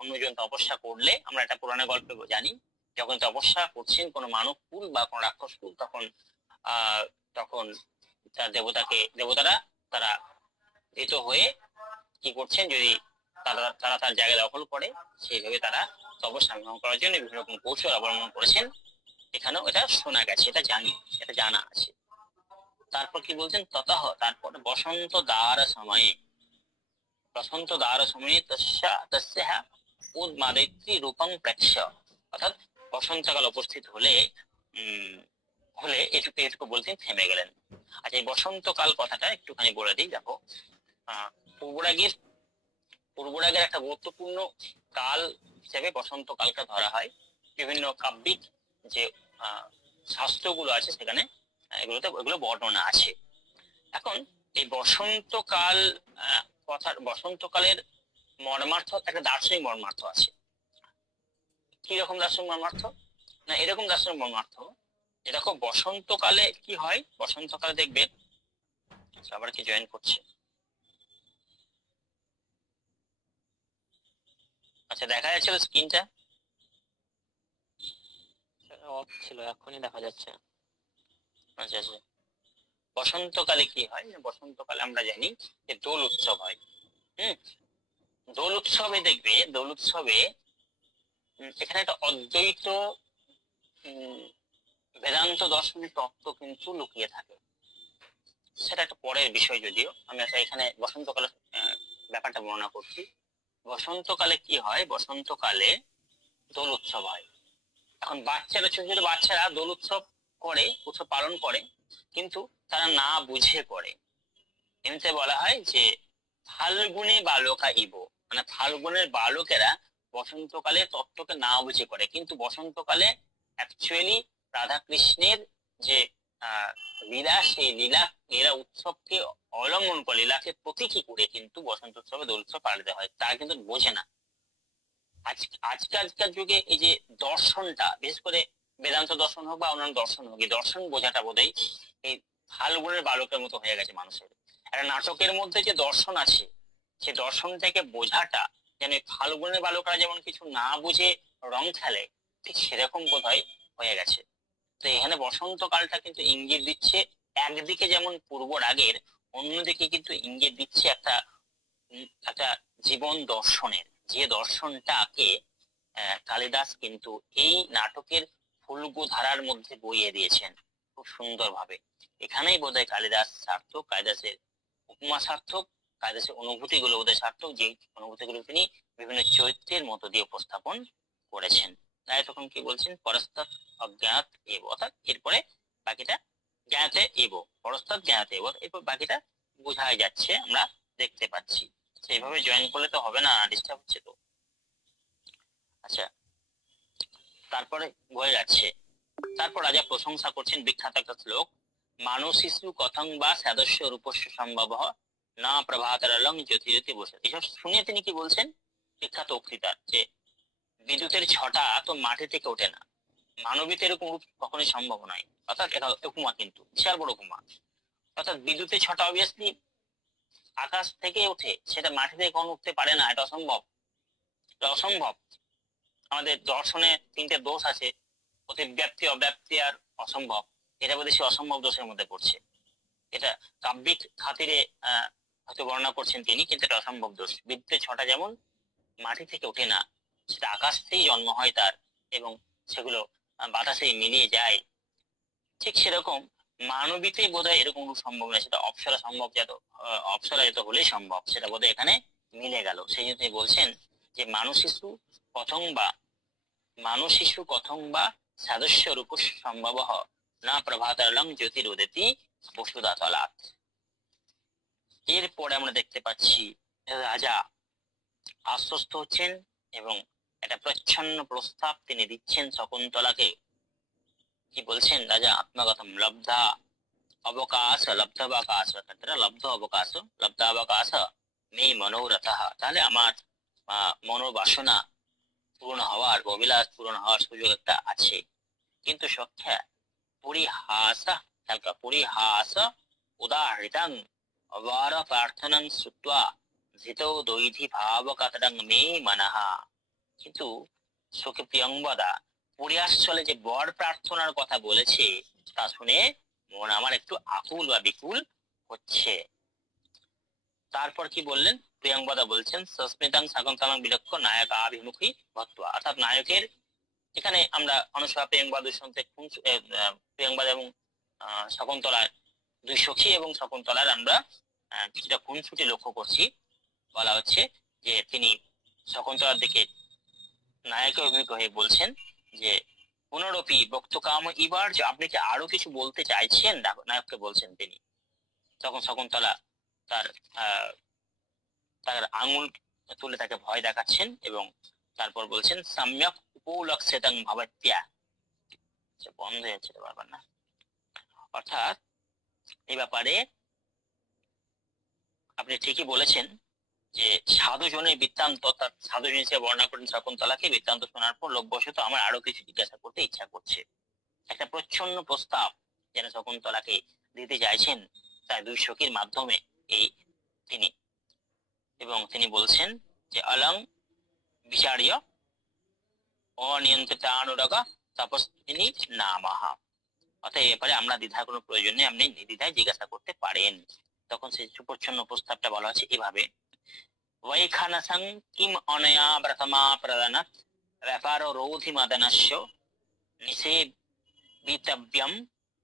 অন্যজন তপস্যা করলে, আমরা এটা পুরাণের গল্পে জানি, যখন তপস্যা করছেন কোনো মানব কুল বা কোনো রাক্ষস কুল, তখন তার দেবতারা তারা এত হয়ে কি করছেন, যদি তারা তার জায়গা দখল করে, সেইভাবে তারা তপস্যা গ্রহণ করার জন্য বিভিন্ন রকম কৌশল অবলম্বন করেছেন। এখানেও এটা শোনা গেছে, এটা জানা আছে। তারপর কি বলছেন, তারপরে বসন্ত দ্বার সময়ে তস্যাঃ উন্মাদিত্রী রূপং প্রেক্ষ। অর্থাৎ বসন্তকাল উপস্থিত হলে এটুকু বলতে থেমে গেলেন। আচ্ছা, এই বসন্তকাল কথাটা একটুখানি বলে দিই। দেখো, পূর্বরাগের একটা গুরুত্বপূর্ণ কাল হিসেবে বসন্তকালকে ধরা হয়। বিভিন্ন কাব্যিক যে শাস্ত্রগুলো আছে সেখানে এগুলো বর্ণনা আছে। এখন এই বসন্তকালের মর্মার্থ, একটা দার্শনিক মর্মার্থ আছে। কি রকম দার্শনিক মর্মার্থ? না, এরকম দার্শনিক মর্মার্থ, দেখো বসন্তকালে কি হয়, বসন্তকালে দেখবে, আবার কি জয়েন করছে, আচ্ছা দেখা যাচ্ছে স্ক্রিনটা অফ ছিল, এখনই দেখা যাচ্ছে। আচ্ছা, বসন্তকালে কি হয়, বসন্তকালে আমরা জানি যে দোল উৎসব হয়। দোল উৎসবে দেখবে, দোল উৎসবে এখানে একটা অদ্বৈত বেদান্ত দর্শনের তত্ত্ব কিন্তু লুকিয়ে থাকে, সেটা একটা পরের বিষয়। যদিও আমি এখানে বসন্তকালে ব্যাপারটা বর্ণনা করছি। বসন্তকালে কি হয়, বসন্তকালে দোল উৎসব হয়। এখন বাচ্চারা, ছোট ছোট বাচ্চারা দোল উৎসব পালন করে, কিন্তু তারা না বুঝে করে। এমনিতে বলা হয় যে ফাল্গুনে বালকা ইব, মানে ফাল্গুনের বালকেরা বসন্তকালে তত্ত্বকে না বুঝে করে, কিন্তু বসন্তকালে অ্যাকচুয়ালি রাধা কৃষ্ণের যে লীলা, সেই লীলা উৎসবকে অবলম্বন করে, লীলাকে প্রতীকী করে কিন্তু বসন্ত উৎসবে দোল উৎসব পালিত হয়, তারা কিন্তু বোঝে না। আজকালকার যুগে এই যে দর্শনটা, বিশেষ করে বেদান্ত দর্শন হোক বা অন্যান্য দর্শন হোক, এই দর্শন বোঝাটা বোধহয় এই ফাল্গুনের বালকের মতো হয়ে গেছে মানুষের। একটা নাটকের মধ্যে যে দর্শন আছে, সে দর্শনটাকে বোঝাটা যেন এই ফাল্গুনের বালকরা যেমন কিছু না বুঝে রং খেলে, ঠিক সেরকম বোধহয় হয়ে গেছে। তো এখানে বসন্তকালটা কিন্তু ইঙ্গিত দিচ্ছে, একদিকে যেমন পূর্ব রাগের, অন্যদিকে কিন্তু ইঙ্গিত দিচ্ছে একটা জীবন দর্শনের, যে দর্শনটাকে কালিদাস কিন্তু এই নাটকের ফুলগু ধারার মধ্যে বইয়ে দিয়েছেন খুব সুন্দরভাবে। এখানেই বোধহয় কালিদাস সার্থক, কালিদাসের উপমা সার্থক, কালিদাসের অনুভূতি গুলো বোধহয় সার্থক, যে অনুভূতি গুলো তিনি বিভিন্ন চরিত্রের মতো দিয়ে উপস্থাপন করেছেন। তাই তখন কি বলছেন, পরস্তাৎ অজ্ঞাত এব, অর্থাৎ এরপরে বাকিটা জ্ঞাতে এব, পরস্তাৎ জ্ঞাতে এব, এরপর বাকিটা বোঝাই যাচ্ছে, আমরা দেখতে পাচ্ছি। সেইভাবে জয়েন করলে তো হবে না, ডিস্টার্ব হচ্ছে তো। আচ্ছা, তারপরে বয়ে যাচ্ছে, তারপর রাজা প্রশংসা করছেন বিখ্যাত একটা শ্লোক, মানুষ শিশু কথং বা সদস্য রূপস্য সম্ভব না প্রভাতরলং জ্যোতি বসে। এসব শুনে তিনি কি বলছেন, বিখ্যাত উক্তিটা যে বিদ্যুতের ছটা তো মাটি থেকে ওঠে না, মানবীতে এরকম রূপ কখনোই সম্ভব নয়। অর্থাৎ এটা উপমা, কিন্তু বিশাল বড় উপমা। অর্থাৎ বিদ্যুতের ছটা অবভিয়াসলি আকাশ থেকে ওঠে, সেটা মাটি থেকে কখনো উঠতে পারে না, এটা অসম্ভব, এটা অসম্ভব। আমাদের দর্শনে তিনটে দোষ আছে, অতিব্যাপ্তি, অব্যাপ্তি আর অসম্ভব। এটা বোধহয় সে অসম্ভব দোষের মধ্যে পড়ছে। এটা কাব্যিক খাতিরে হয়তো বর্ণনা করছেন তিনি, কিন্তু এটা অসম্ভব দোষ। বিদ্যুতের ছটা যেমন মাটি থেকে ওঠে না, সেটা আকাশ থেকেই জন্ম হয় তার, এবং সেগুলো বাতাসে মিলিয়ে যায়। ঠিক সেরকম মানবীতে বোধহয় এরকম সম্ভব নয়, সেটা অপ্সরা সম্ভব, যত অপ্সরা যত হলেই সম্ভব, সেটা বোধহয় এখানে মিলে গেল। সেই জন্য তিনি বলছেন যে মানুষ শিশু কথং বা সদস্য রূপ সম্ভব না প্রভাতরলং জ্যোতিরুদিতি বসুধা তলাৎ। এরপরে আমরা দেখতে পাচ্ছি রাজা আশ্বস্ত হচ্ছেন এবং একটা প্রচ্ছন্ন প্রস্তাব তিনি দিচ্ছেন শকুন্তলাকে। কি বলছেন রাজা, আত্মগতম লব্ধা অবকাশ লব্ধাবকাশ, লব্ধ অবকাশ লব্ধাবকাশ মে মনোরথ। তাহলে আমার মনোবাসনা পূরণ হওয়ার, অভিলাষ পূরণ হওয়ার সুযোগ একটা আছে। কিন্তু সখ্যা পরিহাস, পরিহাস উদাহৃতং অবার প্রার্থনং শ্রুত্বা ধৃতৌ দৈধি ভাবকাতরং মে মনঃ। কিন্তু সখী প্রিয়ংবদা পরিহাস চলে যে বর প্রার্থনার কথা বলেছে, তা শুনে মন আমার একটু আকুল বা বিকুল হচ্ছে। তারপর কি বললেন, প্রিয়ংবদা বলছেন সস্মিতাং শাকুন্তলাং বিলক্ষ নায়কাভিমুখী ভত্বা। অর্থাৎ নায়কের, এখানে আমরা অনুসভা প্রিয়ংবদার সঙ্গে প্রিয়ংবদা এবং শকুন্তলার দুই সখী এবং শকুন্তলার আমরা কিছুটা খুনসুটি লক্ষ্য করছি। বলা হচ্ছে যে তিনি শকুন্তলার দিকে নায়কের অভিমুখ হয়ে বলছেন যে পুনরপি বক্তকাম, এবার যে আপনি কি আরো কিছু বলতে চাইছেন, নায়ককে বলছেন তিনি। তখন শকুন্তলা তার তার আঙুল তুলে তাকে ভয় দেখাচ্ছেন এবং তারপর বলছেন সম্যক উপলক্ষিতং ভবত্যা। বন্ধ হয়ে যাচ্ছে বারবার না। অর্থাৎ এই ব্যাপারে আপনি ঠিকই বলেছেন যে সাধুজনের বৃত্তান্ত, অর্থাৎ সাধুজন হিসেবে বর্ণনা করেন শকুন্তলাকে। বৃত্তান্ত শোনার পর লোকবশত আমার আরো কিছু জিজ্ঞাসা করতে ইচ্ছা করছে। একটা প্রচ্ছন্ন প্রস্তাব যেন শকুন্তলাকে দিতে চাইছেন তার দুই সখীর মাধ্যমে এই তিনি, এবং তিনি বলছেন যে অলং বিচার্য অনিয়ন্ত্রিতানুরাগ তপস্বিনী নামাহা। অর্থাৎ এই ব্যাপারে আমরা দ্বিধার কোনো প্রয়োজন নেই, আপনি নির্দ্বিধায় জিজ্ঞাসা করতে পারেন। তখন সেই সুপ্রচ্ছন্ন প্রস্তাবটা বলা হচ্ছে এভাবে, বৈখানসং কিম অনয়া ব্রতমা প্রদানাৎ ব্যাপার রোধি মদনস্য নিষেবিতব্যম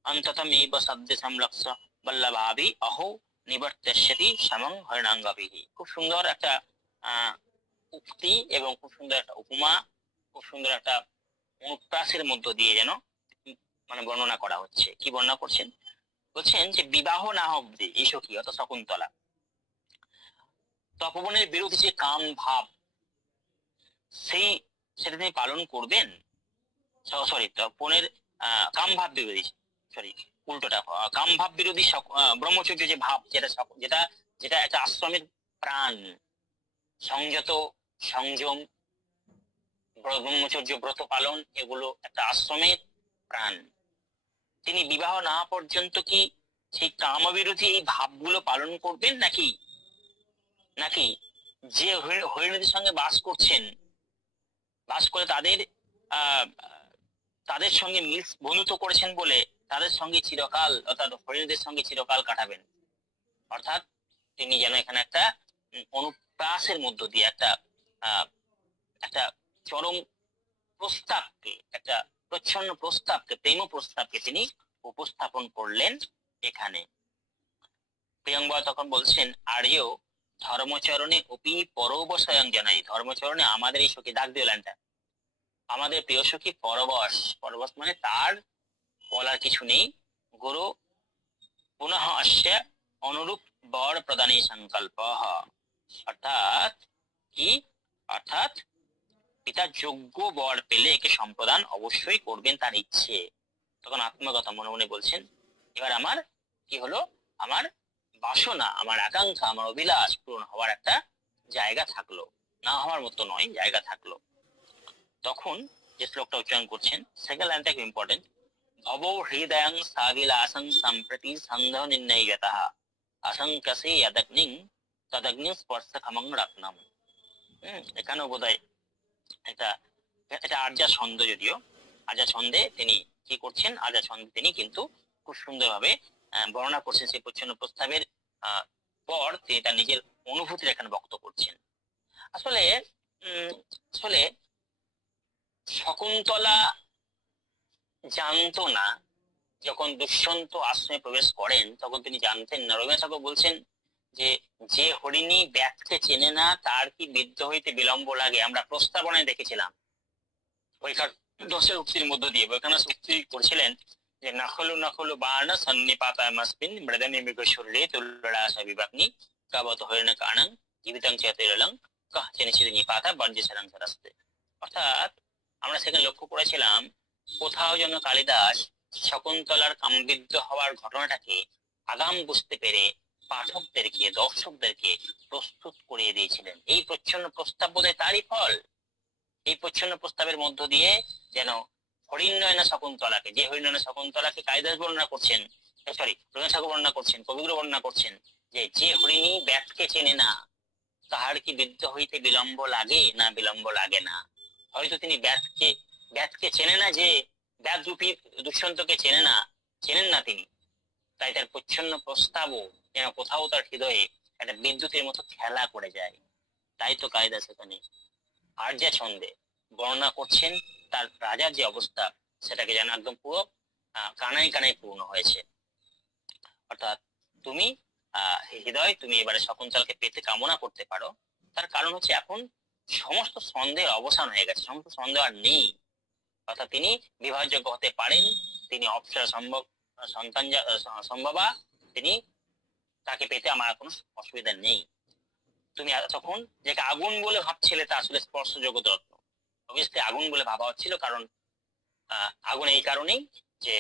অন্ততমেব সদ্য সংলক্ষ বল্লভাবি অহো নিবর্তস্যতি সমং হরিণাঙ্গভিঃ। খুব সুন্দর একটা উক্তি এবং খুব সুন্দর একটা উপমা, খুব সুন্দর একটা অনুপ্রাসের মধ্য দিয়ে যেন মানে বর্ণনা করা হচ্ছে। কি বর্ণনা করছেন, বলছেন যে বিবাহ না অবধি এই সখী অর্থাৎ শকুন্তলা তপবনের বিরোধী যে কাম ভাব, সেটা তিনি পালন করবেন। সরি, তপনের কাম ভাব বিরোধী সরি উল্টোটা, কাম ভাব বিরোধী ব্রহ্মচর্য যে ভাব, যেটা যেটা যেটা একটা আশ্রমের প্রাণ, সংযত, সংযম, ব্রহ্মচর্য ব্রত পালন, এগুলো একটা আশ্রমের প্রাণ। তিনি বিবাহ না পর্যন্ত কি সেই কামবিরোধী এই ভাবগুলো পালন করবেন, নাকি নাকি যে হরিণীদের সঙ্গে বাস করছেন, বাস করে তাদের আহ তাদের সঙ্গে বন্ধুত্ব করেছেন বলে তাদের সঙ্গে চিরকাল, অর্থাৎ হরিণীদের সঙ্গে চিরকাল কাটাবেন। অর্থাৎ তিনি যেন এখানে একটা অনুপ্রাসের মধ্য দিয়ে একটা একটা চরম প্রস্তাবকে, একটা প্রচ্ছন্ন প্রস্তাবকে, প্রেম প্রস্তাবকে তিনি উপস্থাপন করলেন এখানে। প্রিয়ঙ্বর তখন বলছেন, আর্য ধর্মচরণে অপি পরবশয়ং জানাই, ধর্মচরণে আমাদের এই সখী, ডাক দিও লাইনটা, আমাদের প্রিয় সখী পরবশ, পরবশ মানে তার বলার কিছু নেই, গুরু পুনঃ অস্য অনুরূপ বর প্রদানে সংকল্প, অর্থাৎ কি, অর্থাৎ পিতা যোগ্য বর পেলে একে সম্প্রদান অবশ্যই করবেন, তার ইচ্ছে। তখন আত্মগত মনে মনে বলছেন, এবার আমার কি হলো, আমার বাসনা, আমার আকাঙ্ক্ষা, আমার অভিলাষ পূরণ হওয়ার একটা জায়গা থাকলো, না হওয়ার মতো নয়, জায়গা থাকলো। তখন যে শ্লোকটা উচ্চারণ করছেন, সেকেন্ড লাইনটা খুব ইম্পর্টেন্ট, ভবো হৃদয়ং সাবিলাসং সম্প্রতি সন্দেহ নির্ণয় যতঃ আশঙ্কাসে যদগ্নিং তদগ্নি স্পর্শকমং রত্নম। এখানেও বোধহয় এটা এটা আর্যা ছন্দ, যদিও আর্যা ছন্দে তিনি কি করছেন, আর্যা ছন্দে তিনি কিন্তু খুব সুন্দরভাবে বর্ণনা করছেন সেই প্রচ্ছন্ন প্রস্তাবের পর তিনি তার নিজের অনুভূতির এখানে ব্যক্ত করছেন। আসলে আসলে শকুন্তলা জানতো না, যখন দুষ্যন্ত আশ্রমে প্রবেশ করেন তখন তিনি জানতেন না। রবীন্দ্রনাথ ঠাকুর বলছেন যে যে হরিণী ব্যাগকে চেনে না তার কি বিদ্ধ হইতে বিলম্ব লাগে, আমরা প্রস্তাবনায় দেখেছিলাম ওইখান দশের উক্তির মধ্য দিয়ে বৈখানস উক্তি করেছিলেন যে নখলু নখলু বার্ণ সন্নিপাতামস্মিন মৃদনে মৃগ শরীরে তুল্যরাস বিবাগ্নি কাবত হরিণ কাণং জীবিতং চেতিরলং কাহ চেনিচিত নিপাতা বর্জ্যসারাং সরাস্তে। অর্থাৎ আমরা সেখানে লক্ষ্য করেছিলাম কোথাও যেন কালিদাস শকুন্তলার কামবিদ্ধ হওয়ার ঘটনাটাকে আগাম বুঝতে পেরে পাঠকদেরকে, দর্শকদেরকে প্রস্তুত করিয়ে দিয়েছিলেন। এই প্রচ্ছন্ন প্রস্তাব বোধহয় তারই ফল। এই প্রচ্ছন্ন প্রস্তাবের মধ্য দিয়ে যেন হরিণনয়না শকুন্তলাকে, যে হরিণনয়না শকুন্তলাকে কালিদাস বর্ণনা করছেন, সরি রবীন্দ্রনাথ ঠাকুর বর্ণনা করছেন, কবিগুরু বর্ণনা করছেন, যে যে হরিণী ব্যাগকে চেনে না তাহার কি বিদ্ধ হইতে বিলম্ব লাগে, না বিলম্ব লাগে না। হয়তো তিনি ব্যাগকে চেনে না, যে ব্যাগ রূপী দুষ্যন্তকে চেনেন না তিনি, তাই তার প্রচ্ছন্ন প্রস্তাবও যেন কোথাও তার হৃদয়ে একটা বিদ্যুতের মতো খেলা করে যায়। তাই তো কালিদাস এখানে আর্যা ছন্দে বর্ণনা করছেন তার রাজার যে অবস্থা, সেটাকে যেন একদম পুরো কানায় কানায় পূর্ণ হয়েছে। অর্থাৎ তুমি হৃদয়, তুমি এবারে শকুন্তলাকে পেতে কামনা করতে পারো, তার কারণ হচ্ছে এখন সমস্ত সন্দেহের অবসান হয়ে গেছে, সমস্ত সন্দেহ আর নেই। অর্থাৎ তিনি বিবাহযোগ্য হতে পারেন, তিনি অপ্সরা সন্তান সম্ভবা, তিনি তাকে পেতে আমার কোনো অসুবিধা নেই। তুমি তখন যাকে আগুন বলে ভাবছিলে তা আসলে স্পর্শযোগ্য রত্ন। অবভিয়াসলি আগুন বলে ভাবা হচ্ছিল, কারণ আগুন এই কারণেই যে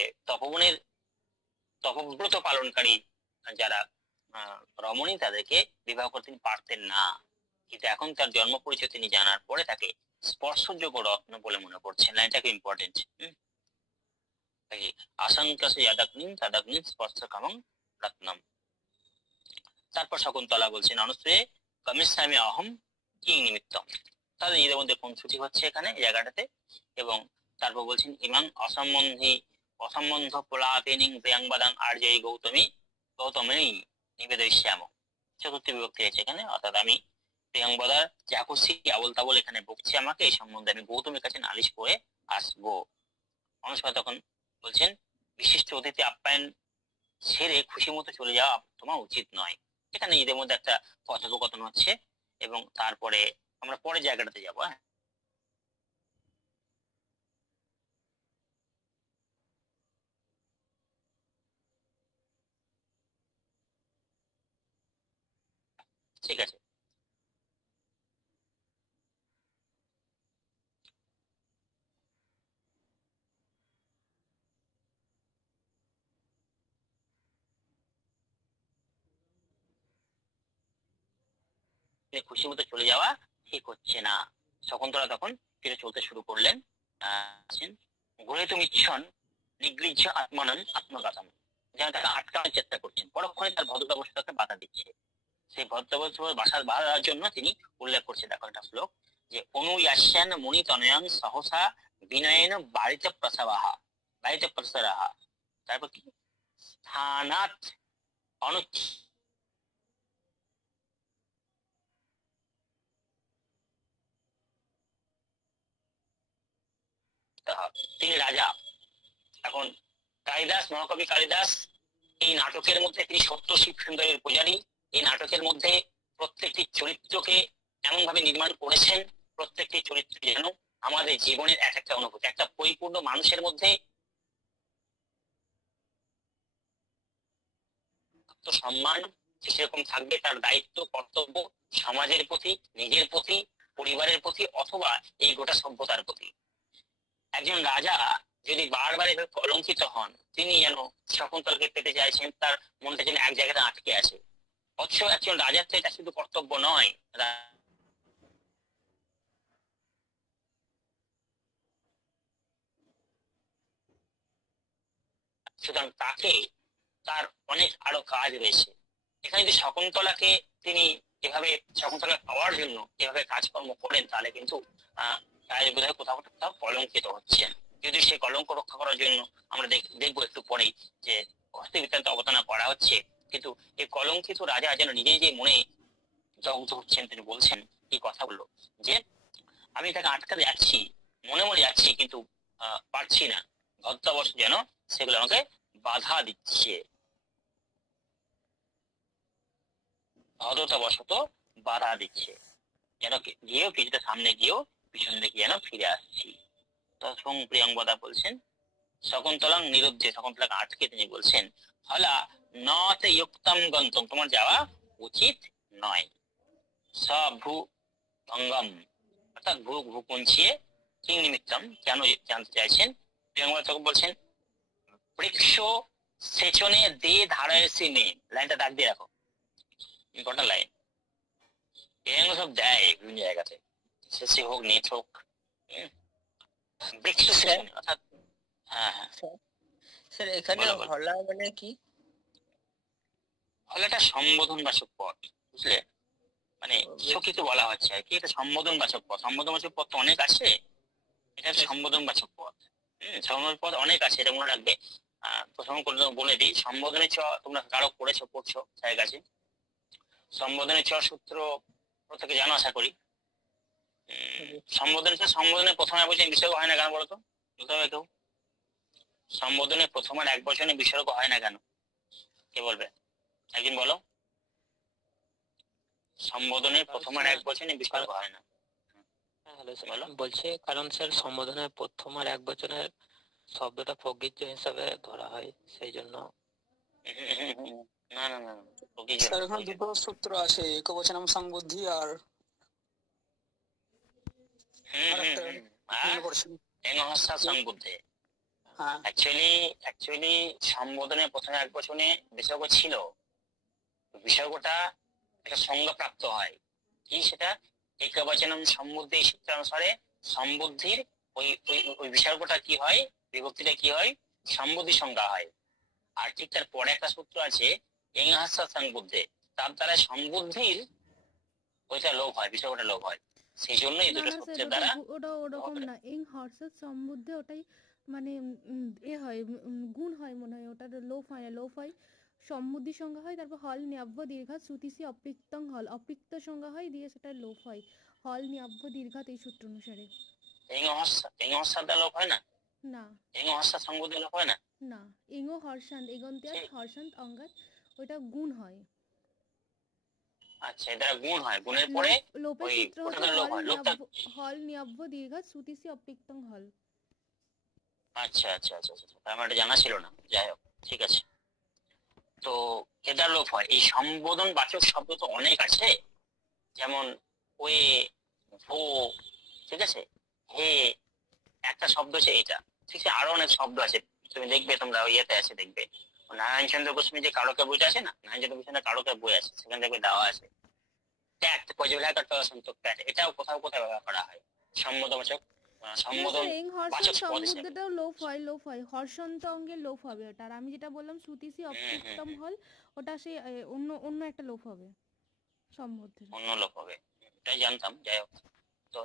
তপব্রত পালনকারী যারা রমণী, তাদেরকে বিবাহ করতে তিনি পারতেন না। কিন্তু এখন তার জন্ম পরিচয় তিনি জানার পরে তাকে স্পর্শযোগ্য রত্ন বলে মনে করছেন। লাইনটা খুব ইম্পর্টেন্ট। আশঙ্কাসে যদগ্নিং তদগ্নি স্পর্শকামং রত্নম। তারপর শকুন্তলা বলছেন, অনুসূয়ে গমিষ্যামি অহম কিং নিমিত্তম। তাদের নিজেদের মধ্যে কোন ছুটি হচ্ছে এখানে এই জায়গাটাতে, এবং তারপর বলছেন ইমাং অসম্বন্ধ প্রলাপেনিং প্রিয়াংবাদাং আর্যই গৌতমী নিবেদয়িষ্যাম। চতুর্থ বিভক্তি হয়েছে এখানে, অর্থাৎ আমি প্রিয়াংবদার যা খুশি আবল তাবল এখানে বকছি আমাকে, এই সম্বন্ধে আমি গৌতমের কাছে নালিশ করে আসবো। অনুষ্কা তখন বলছেন, বিশিষ্ট অতিথি আপ্যায়ন ছেড়ে খুশি মতো চলে যাওয়া তোমার উচিত নয়। এখানে নিজেদের মধ্যে একটা কথোপকথন হচ্ছে, এবং তারপরে আমরা পরের জায়গাটাতে যাবো। হ্যাঁ, ঠিক আছে। তিনি খুশি মতো চলে যাওয়া ঠিক হচ্ছে না। শকুন্তলা তখন ফিরে চলতে শুরু করলেন। গৃহীত ইচ্ছন নিগৃহ্য আত্মানন আত্মঘাতম, যেন তাকে আটকানোর চেষ্টা করছেন, পরক্ষণে তার ভদ্রতাবস্থা তাকে বাধা দিচ্ছে। সেই ভদ্রতাবস্থা বাধার জন্য তিনি উল্লেখ করছে, দেখো একটা শ্লোক, যে অনুয়াস্যান মুনি তনয়ং সহসা বিনয়েন বাড়িতে প্রসাবাহা, বাড়িতে প্রসারাহা। তারপর কি, স্থানাত অনুচ্ছ, তিনি রাজা। এখন কালিদাস, মহাকবি কালিদাস এই নাটকের মধ্যে তিনি সত্য শিব সুন্দরের পূজারী। এই নাটকের মধ্যে প্রত্যেকটি চরিত্রকে এমন ভাবে নির্মাণ করেছেন, প্রত্যেকটি চরিত্র যেন আমাদের জীবনের এক একটা অনুভূতি। একটা পরিপূর্ণ মানুষের মধ্যে সম্মান সেরকম থাকবে, তার দায়িত্ব কর্তব্য সমাজের প্রতি, নিজের প্রতি, পরিবারের প্রতি, অথবা এই গোটা সভ্যতার প্রতি। একজন রাজা যদি বারবার এভাবে কলঙ্কিত হন, তিনি যেন শকুন্তলাকে পেতে চাইছেন, তার মনটা যেন এক জায়গাতে আটকে আছে। অথচ একজন রাজার তো এটা শুধু কর্তব্য নয়, সুতরাং তাকে তার অনেক আরো কাজ রয়েছে। এখানে যদি শকুন্তলাকে তিনি এভাবে, শকুন্তলা পাওয়ার জন্য এভাবে কাজকর্ম করেন, তাহলে কিন্তু বোধহয় কোথাও কোথাও কলঙ্কিত হচ্ছেন। যদি সেই কলঙ্ক রক্ষা করার জন্য আমরা দেখবো একটু পরেই যে হস্তি বৃত্তান্ত অবতারণা করা হচ্ছে, কিন্তু এই কলঙ্কিত রাজা যেন নিজে নিজে মনে জগ্ধ হচ্ছেন। তিনি বলছেন এই কথাগুলো, যে আমি তাকে আটকাতে যাচ্ছি, মনে মনে যাচ্ছি, কিন্তু পারছি না। ভদ্রতাবশ যেন সেগুলো আমাকে বাধা দিচ্ছে, ভদ্রতাবশত বাধা দিচ্ছে, যেন গিয়েও কিছুটা সামনে গিয়েও পিছন দিকে যেন ফিরে আসছি। তখন প্রিয়ঙ্বদা বলছেন, শকুন্তলাং নিরুদ্ধে, শকুন্তলাকে আটকে তিনি বলছেন, হলা নতে ইয়ুক্তম গন্তম, তোমার যাওয়া উচিত নয়। সভ্রু ভঙ্গম, অর্থাৎ ভ্রু ভ্রু কুঞ্চিয়ে, কিং নিমিত্তম, কেন জানতে চাইছেন। প্রিয়ঙ্বদা তখন বলছেন, বৃক্ষ সেচনে দে ধারায়সী মেয়ে, লাইনটা দাগ দিয়ে রাখো, ইম্পর্টেন্ট লাইন। এগুলো সব দেয় বিভিন্ন জায়গাতে, শেষে হোক নেট হোক, বৃক্ষ সেচনে, অর্থাৎ হ্যাঁ হ্যাঁ স্যার এখানে হলা মানে কি? হলাটা সম্বোধনবাচক পদ, বুঝলে, মানে সকিত বলা হচ্ছে আর কি, এটা সম্বোধনবাচক পদ। সম্বোধনবাচক পদ তো অনেক আছে, এটা সম্বোধনবাচক পদ। সম্বোধন পদ অনেক আছে, এটা মনে রাখবে। প্রথম করে বলে দিই, সম্বোধনের চ তোমরা কারো পড়েছো, পড়ছো স্যারের কাছে। সম্বোধনের চ সূত্র প্রত্যেকে জানো আশা করি। সম্বোধনের প্রথম এক বচনে বিসর্গ হয় না কেন বলতো, বলতে হবে কেউ? সম্বোধনের প্রথম আর এক বচনে বিসর্গ হয় না কেন, কে বলবে? একদিন বলো, সম্বোধনের প্রথম আর এক বচনে বিসর্গ হয় না। বলছে কারণ স্যার সম্বোধনের প্রথম আর এক বচনের শব্দটা প্রকৃত হিসাবে ধরা হয়, সেই জন্য। না না না, স্যার এখানে দুটো সূত্র আছে, একবচনম সংবুদ্ধি আর সংবুদ্ধি। অ্যাকচুয়ালি সম্বোধনের প্রথমে এক বচনে বিসর্গ ছিল, বিসর্গটা একটা সংজ্ঞা প্রাপ্ত হয়, কি সেটা? একবচনম সম্বুদ্ধি সূত্রানুসারে সম্বুদ্ধির ওই ওই বিসর্গটা কি হয়, বিভক্তিটা কি হয়, সম্বুদ্ধি সংজ্ঞা হয়। আর ঠিক তার পরে একটা সূত্র আছে এংহাসা সংবুদ্ধে, তার দ্বারা সম্বুদ্ধির ওইটা লোভ হয়, বিসর্গটা লোভ হয়। সেই জন্য এই দুটো সূত্রের দ্বারা ওটা ওরকম না, এংহাসা সম্বুদ্ধে ওটাই মানে এ হয়, গুণ হয় মনে হয়, ওটা লোভ হয় না, লোভ হয় সম্বুদ্ধি সংজ্ঞা হয়, তারপর হল ন্যাব্য দীর্ঘাৎ শ্রুতিসি অপৃক্তং হল, অপৃক্ত সংজ্ঞা হয় দিয়ে সেটা লোভ হয়, হল ন্যাব্য দীর্ঘাৎ এই সূত্র অনুসারে। এংহাসা লোভ হয় না, না এংহাসা সংবুদ্ধি লোভ হয় না, না এঙ্গো হর্ষান্ত, এগন্তিয়াত হর্ষান্ত অঙ্গাত, ওটা গুণ হয়। আচ্ছা, এটা গুণ হয়, গুণের পরে লোপের ওই সূত্র ওটা লোভ হয়, লোভটা। হল ন্যাব্য দীর্ঘাৎ শ্রুতিসি অপৃক্তং হল। আচ্ছা আচ্ছা আচ্ছা আচ্ছা, আমার এটা জানা ছিল না, যাই হোক ঠিক আছে। তো এটা লোভ হয়। এই সম্বোধন বাচক শব্দ তো অনেক আছে, যেমন ওয়ে, ভো, ঠিক আছে, হে, একটা শব্দ আছে এটা, ঠিক আছে, আরো অনেক শব্দ আছে, তুমি দেখবে, তোমরা ইয়েতে আছে দেখবে, নারায়ণ চন্দ্র গোস্বামী যে কারকের বইটা আছে না, নারায়ণ চন্দ্র গোস্বামী কারকের বই আছে, সেখানে দেখবে দেওয়া আছে ট্যাট পজিটিভ সন্তোষ ট্যাট, এটাও কোথাও কোথাও ব্যবহার করা হয় সম্বোধনবাচক সম্বোধন এং হর্ষণ বাচক পদ হিসেবে। সম্বুদ্ধটাও লোপ হয় হর্ষন্ত অঙ্গের লোপ হবে ওটা। আর আমি যেটা বললাম শ্রুতিসি অপ্যুত্তম হল, ওটা সেই অন্য একটা লোপ হবে সম্বুদ্ধের। অন্য লোপ হবে, এটাই জানতাম। যাই হোক, তো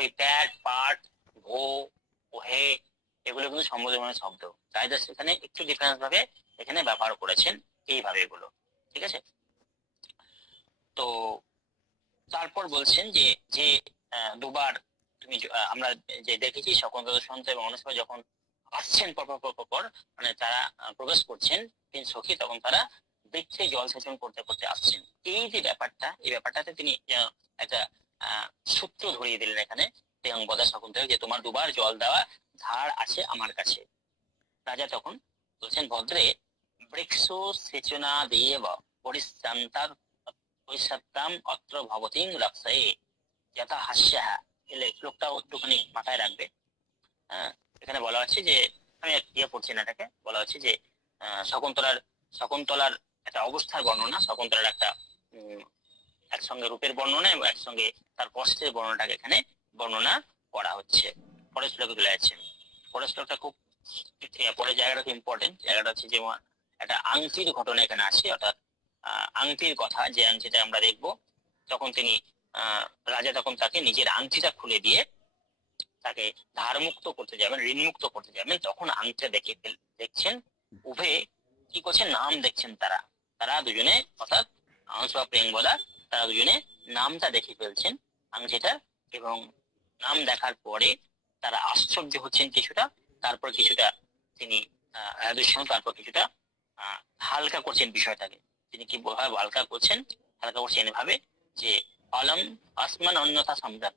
ওই প্যাট পাট ভো ওহে এগুলো কিন্তু সম্বোধনের শব্দ। কায়দাস এখানে একটু ডিফারেন্স ভাবে এখানে ব্যবহার করেছেন এইভাবে এগুলো, ঠিক আছে। তো তারপর বলছেন যে যে দুবার তুমি আমরা যে দেখেছি শকুন্তলা দশন্ত এবং অনুষ্কা যখন আসছেন পর মানে তারা প্রবেশ করছেন তিন সখী, তখন তারা বৃক্ষে জল সেচন করতে করতে আসছেন। এই যে ব্যাপারটা, এই ব্যাপারটাতে তিনি একটা সূত্র ধরিয়ে দিলেন এখানে প্রিয়ঙ্বদা শকুন্তলা, যে তোমার দুবার জল দেওয়া ধার আছে আমার কাছে। রাজা তখন বলছেন ভদ্রে বৃক্ষ সেচনা দিয়ে পরিশ্রান্তার পরিশ্রান্তাম অত্র ভবতিং রক্ষয়ে যথা হাস্যা। এলে শ্লোকটাও একটুখানি মাথায় রাখবে। এখানে বলা হচ্ছে যে, আমি পড়ছি না, এটাকে বলা হচ্ছে যে শকুন্তলার একটা অবস্থার বর্ণনা, শকুন্তলার একটা একসঙ্গে রূপের বর্ণনা এবং একসঙ্গে তার কষ্টের বর্ণনাটাকে এখানে বর্ণনা করা হচ্ছে। পরের শ্লোকে চলে যাচ্ছে। পরের শ্লোকটা খুব পরের জায়গাটা খুব ইম্পর্টেন্ট। জায়গাটা হচ্ছে যেমন একটা আংটির ঘটনা এখানে আসে, অর্থাৎ আংটির কথা, যে আংটিটা আমরা দেখবো তখন তিনি রাজা তখন তাকে নিজের আংটিটা খুলে দিয়ে তাকে ধার মুক্ত করতে যাবেন, ঋণ মুক্ত করতে যাবেন, তখন আংটিটা দেখছেন উভয়ে কি করছেন, নাম দেখছেন। তারা দুজনে, অর্থাৎ অনুষ্কা প্রিয়ঙ্বদা, তারা দুজনে নামটা দেখে ফেলছেন আংটিটার, এবং নাম দেখার পরে তারা আশ্চর্য হচ্ছেন কিছুটা, তারপর কিছুটা তিনি তারপর কিছুটা হালকা করছেন বিষয়টাকে। তিনি কি হালকা করছেন এভাবে যে অলম আসমান অন্যথা সম্রাপ,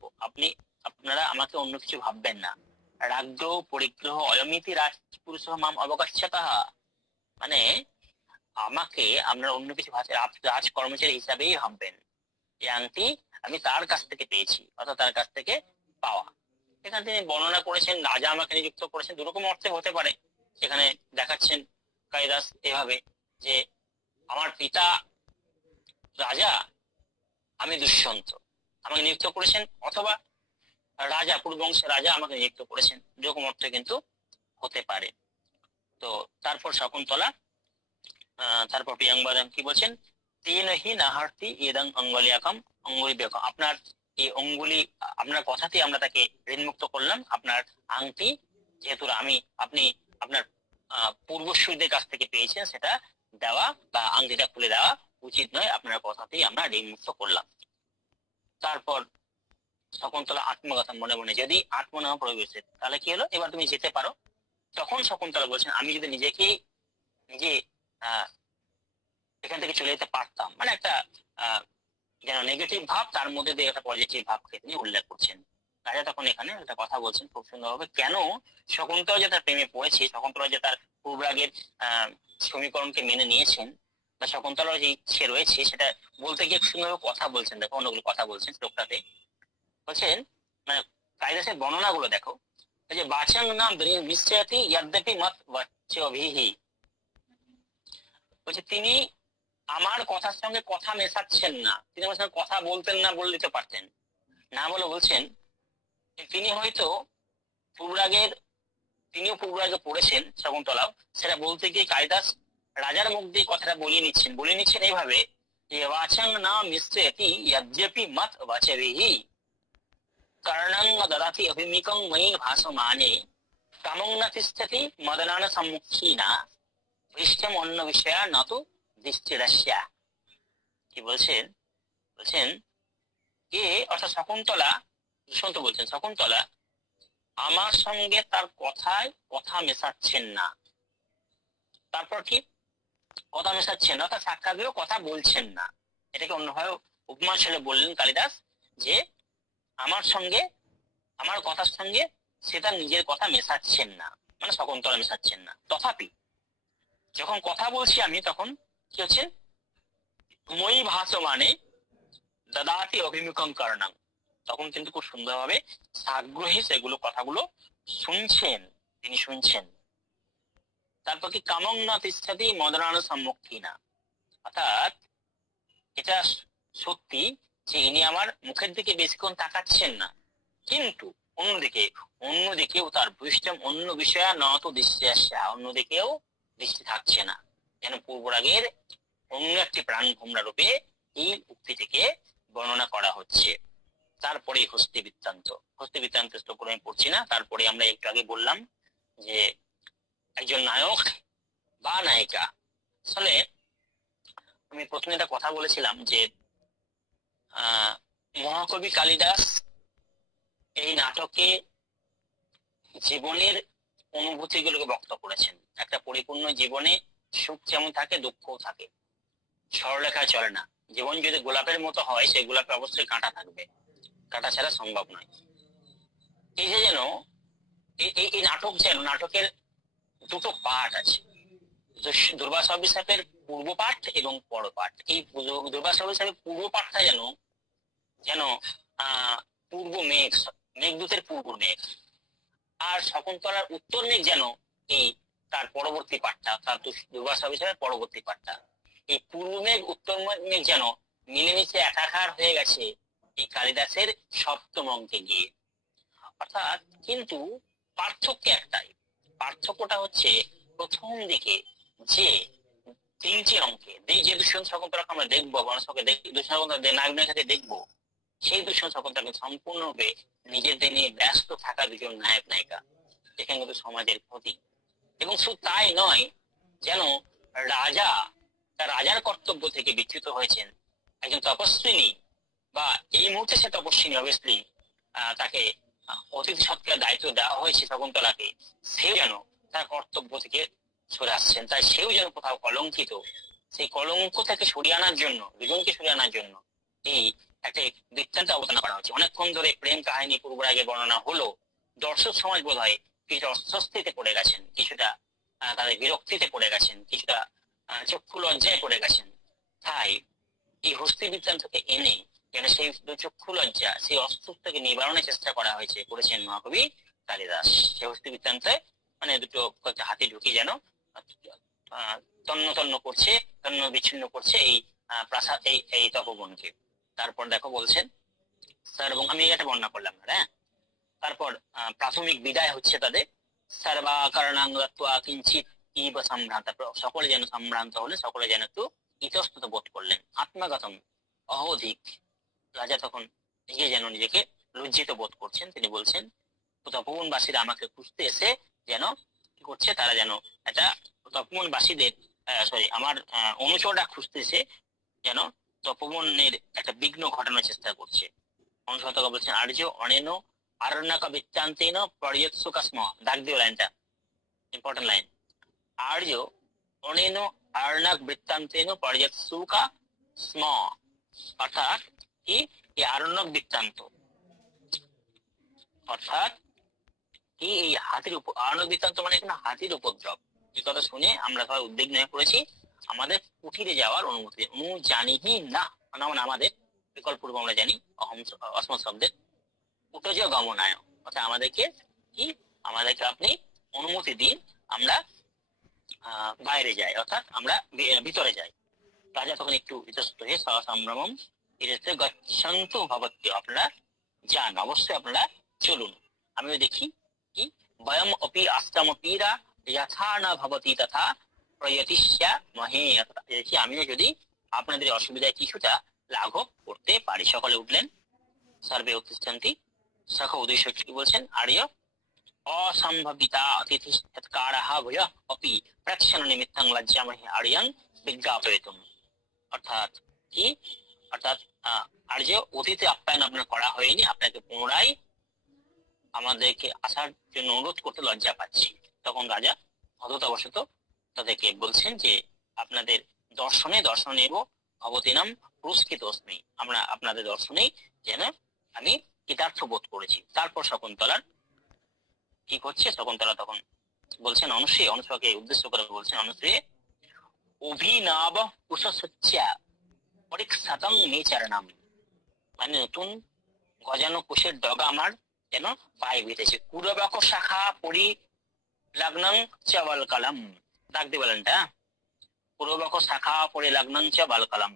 আপনারা আমাকে অন্য কিছু ভাববেন না। রাজ্য পরিগ্রহ অয়মিতি রাজপুরুষ মাম অবকাশ্যতঃ, মানে আমাকে আপনারা অন্য কিছু রাজ কর্মচারী হিসাবেই ভাববেন। এই আংটি আমি তার কাছ থেকে পেয়েছি, অর্থাৎ তার কাছ থেকে পাওয়া। এখানে তিনি বর্ণনা করেছেন রাজা আমাকে নিযুক্ত করেছেন, দুরকম অর্থে হতে পারে। সেখানে দেখাচ্ছেন কালিদাস এভাবে যে আমার পিতা রাজা, আমি দুষ্যন্ত, আমাকে নিযুক্ত করেছেন, অথবা রাজা পূর্ববংশের রাজা আমাকে নিযুক্ত করেছেন, এরকম অর্থে কিন্তু হতে পারে। তো তারপর শকুন্তলা তারপর প্রিয়ঙ্বদা কি বলছেন, তেনহি নাহার্তি এদং অঙ্গুলিয়াকম অঙ্গুলি বেকম, আপনার এই অঙ্গুলি, আপনার কথাতেই আমরা তাকে ঋণমুক্ত করলাম। আপনার আংটি যেহেতু আপনি আপনার পূর্বসূরীদের কাছ থেকে পেয়েছেন, সেটা দেওয়া বা আংটিটা খুলে দেওয়া উচিত নয়, আপনার কথাতেই আমরা ঋণমুক্ত করলাম। তারপর শকুন্তলা আত্মকথা মনে মনে, যদি আত্মনাম প্রবেশে তাহলে কি হলো, এবার তুমি যেতে পারো। তখন শকুন্তলা বলছেন আমি যদি নিজে এখান থেকে চলে যেতে পারতাম, মানে একটা যেন নেগেটিভ ভাব, তার মধ্যে দিয়ে একটা পজিটিভ ভাবকে তিনি উল্লেখ করছেন। রাজা তখন এখানে একটা কথা বলছেন খুব সুন্দরভাবে, কেন শকুন্তলা যে তার প্রেমে পড়েছে, শকুন্তলা যে তার পূর্বরাগের সমীকরণকে মেনে নিয়েছেন, বা শকুন্তলার যে ইচ্ছে রয়েছে সেটা বলতে গিয়ে সুন্দরভাবে কথা বলছেন। দেখো অন্যগুলো কথা বলছেন শ্লোকটাতে, বলছেন মানে কালিদাসের বর্ণনাগুলো দেখো, যে বাচং নাম বিশ্বতি যদ্যপি মত বাচ্যভিহি, বলছে তিনি আমার কথার সঙ্গে কথা মেশাচ্ছেন না, তিনি আমার সঙ্গে কথা বলতেন না, বলে দিতে পারতেন না বলে বলছেন তিনি হয়তো তিনিও পূর্বরাগে পড়েছেন শকুন্তলাও, সেটা বলতে গিয়ে কালিদাস রাজার মুখ দিয়ে কথাটা বলিয়ে নিচ্ছেন এইভাবে যে বাচং না মিশ্রেতি যদ্যপি মত বাচভিহি कर्णं ददाति अभिमुखं मयि भासमाने कामं न तिष्ठति मदनान सम्मुखीना पृष्ठम অন্য বিষয়া নত দৃষ্টিরস্যা। কি বলছেন কে, অর্থাৎ শকুন্তলা, দুষ্যন্ত বলছেন শকুন্তলা আমার সঙ্গে তার কথা মেশাচ্ছেন না। তারপর কি কথা মেশাচ্ছেন, অর্থাৎ সাক্ষাৎ কথা বলছেন না। এটাকে অন্যভাবে উপমা ছেলে বললেন কালিদাস, যে আমার কথার সঙ্গে সে তার নিজের কথা মেশাচ্ছেন না, মানে শকুন্তলা মেশাচ্ছেন না। তথাপি যখন কথা বলছি আমি, তখন কি হচ্ছে, মই ভাসমানে দদাতি অভিমুখং কারণাং, তখন কিন্তু খুব সুন্দরভাবে সাগ্রহে সেগুলো কথাগুলো তিনি শুনছেন। তারপর কি কামং না তিষ্ঠতি মদনান সম্মুখীনা, অর্থাৎ এটা সত্যি যে ইনি আমার মুখের দিকে বেশিক্ষণ তাকাচ্ছেন না, কিন্তু অন্যদিকেও তার বৈষ্ণব অন্য বিষয়া নত দৃষ্টি আসছে, অন্যদিকেও দৃষ্টি থাকছে না, যেন পূর্বরাগের অন্য একটি প্রাণ ভোমরা রূপে এই উক্তি থেকে বর্ণনা করা হচ্ছে। তারপরে হস্তি বৃত্তান্ত শ্লোক আমি পড়ছি না। তারপরে আমরা একটু আগে বললাম যে একজন নায়ক বা নায়িকা, আসলে আমি প্রথমে একটা কথা বলেছিলাম যে মহাকবি কালিদাস এই নাটকে জীবনের অনুভূতিগুলোকে ব্যক্ত করেছেন। একটা পরিপূর্ণ জীবনে সুখ যেমন থাকে, দুঃখও থাকে, সরলরেখায় চলে না। জীবন যদি গোলাপের মতো হয়, সেই গোলাপে অবশ্যই কাঁটা থাকবে, কাঁটা ছাড়া সম্ভব নয়। এই যে যেন এই নাটকের দুটো পার্ট আছে, দুর্বাসা অভিশাপের পূর্ব পাঠ এবং পর পাঠ। এই দুর্বাসা অভিশাপের পূর্ব পাঠটা যেন পূর্ব মেঘদূতের পূর্ব মেঘ, আর শকুন্তলার উত্তর মেঘ যেন এই তার পরবর্তী পাঠটা, তার দুর্বাসা অভিশাপের পরবর্তী পাঠটা। এই পূর্ব মেঘ উত্তর মেঘ যেন মিলেমিশে একাকার হয়ে গেছে এই কালিদাসের সপ্তম অঙ্কে গিয়ে। অর্থাৎ কিন্তু পার্থক্য একটাই, পার্থক্যটা হচ্ছে প্রথম দিকে যে তিনটি অঙ্কে যে দুষ্যন্ত শকুন্তলাকে আমরা দেখবো, নায়ক দেখবো, সেই দুষ্যন্ত শকুন্তলাকে সম্পূর্ণরূপে নিজেদের নিয়ে ব্যস্ত থাকা দুজন নায়ক নায়িকা, এখানে কিন্তু সমাজের ক্ষতি। এবং শুধু তাই নয়, যেন রাজা তার রাজার কর্তব্য থেকে বিচ্যুত হয়েছেন। একজন তপস্বিনী, বা এই মুহূর্তে সে তপস্বিনী, অবভিয়াসলি তাকে অতিথি সৎকার দায়িত্ব দেওয়া হয়েছে শকুন্তলাকে, সেও যেন তার কর্তব্য থেকে সরে আসছেন। তাই সেও যেন কোথাও কলঙ্কিত, সেই কলঙ্ক থেকে সরিয়ে আনার জন্য, দুজনকে সরিয়ে আনার জন্য এই একটা বৃত্তান্ত অবতারণা করা হচ্ছে। অনেকক্ষণ ধরে প্রেম কাহিনী পূর্বরাগে বর্ণনা হলো, দর্শক সমাজ বোধ হয় কিছুটা অস্বস্তিতে পড়ে গেছেন, কিছুটা তাদের বিরক্তিতে পড়ে গেছেন, কিছুটা চক্ষু লজ্জায় পড়ে গেছেন। তাই এই হস্তি বৃত্তান্তকে এনে যেন সেই চক্ষু লজ্জা, সেই অস্তিত্বকে নিবারণের চেষ্টা করেছেন মহাকবি কালিদাস। সেই হস্তি বৃত্তান্তে মানে দুটো হাতি ঢুকি যেন তন্ন তন্ন করছে, তন্ন বিচ্ছিন্ন করছে এই প্রাসাদ, এই তপবনকে। তারপর দেখো বলছেন স্যার, এবং আমি এটা বর্ণনা করলাম না, হ্যাঁ। তারপর প্রাথমিক বিদায় হচ্ছে তাদের, সর্বাকারণাঙ্গত্বা কিঞ্চিত ইব সম্ভ্রান্ত, সকলে যেন সম্ভ্রান্ত হলেন, সকলে যেন একটু ইতস্তত বোধ করলেন। আত্মাগতম অহধিক, রাজা তখন নিজে যেন নিজেকে লজ্জিত বোধ করছেন। তিনি বলছেন তপবনবাসীরা আমাকে খুঁজতে এসে যেন কি করছে, তারা যেন একটা তপবনবাসীদের আমার অনুচররা খুঁজতেছে, যেন তপবনের একটা বিঘ্ন ঘটানোর চেষ্টা করছে। অনুসরতক বলছেন আর্য অনেন আরণ্যক বৃত্তান্তেন পর্যৎসুকা স্ম, দাগ দিও লাইনটা, ইম্পর্টেন্ট লাইন। আর্য অনেন আরণ্যক বৃত্তান্তেন পর্যৎসুকা স্ম, অর্থাৎ কি এই আরণ্যক বৃত্তান্ত, অর্থাৎ কি এই হাতির আরণ্যক বৃত্তান্ত মানে এখানে হাতির উপদ্রব। এই কথা শুনে আমরা সবাই উদ্বিগ্ন হয়ে পড়েছি। আমাদের কুটিরে যাওয়ার অনুমতি জানিহি না, মানে আমাদের বিকল্প পূর্ব আমরা জানি অসমত শব্দের উটজ গমনায়, অর্থাৎ আমাদেরকে আপনি অনুমতি দিন, আমরা বাইরে যাই, অর্থাৎ আমরা ভিতরে যাই। রাজা তখন একটু ইতস্তত হয়ে সসম্ভ্রমম গচ্ছন্তু ভবত্য, আপনারা যান, অবশ্যই আপনারা চলুন। আমিও দেখি কি বয়ম অপি আস্তামপীরা যথা না ভবতি তথা প্রয়তিষ্যা মহে, দেখি আমিও যদি আপনাদের অসুবিধায় কিছুটা লাঘব করতে পারি। সকলে উঠলেন, সর্বে উত্তিষ্ঠন্তি। সখ উদ্দেশ্য কি বলছেন, আর্য অসম্ভবিতা অতিথি সৎকারঃ ভূয় অপি প্রক্ষণ নিমিত্তং লজ্জামহে আর্যং বিজ্ঞাপয়িতুম, অর্থাৎ কি, অর্থাৎ আর্য অতিথি আপ্যায়ন আপনার করা হয়নি, আপনাকে পুনরায় আমাদেরকে আসার জন্য অনুরোধ করতে লজ্জা পাচ্ছি। তখন রাজা অদ্ভুতবশত তাদেরকে বলছেন যে আপনাদের দর্শনে নেব ভবতিনাম পুরস্কৃত অস্মি, আমরা আপনাদের দর্শনেই যেন আমি কৃতার্থ বোধ করেছি। তারপর শকুন্তলার কি করছে, শকুন্তলা তখন বলছেন অনুসূয়াকে উদ্দেশ্য করে বলছেন, অনুসূয়ে অভিনব কুশসচ্চা পরীক্ষাতং মে চরণাম, মানে নতুন গজানো কুশের ডগা আমার যেন পায়ে বিঁধেছে। কুরবক শাখা পরি লগ্নং চ বালকলম, ডাক দিয়ে বলেন পুরবক শাখা পরি লগ্নং চ বালকলম,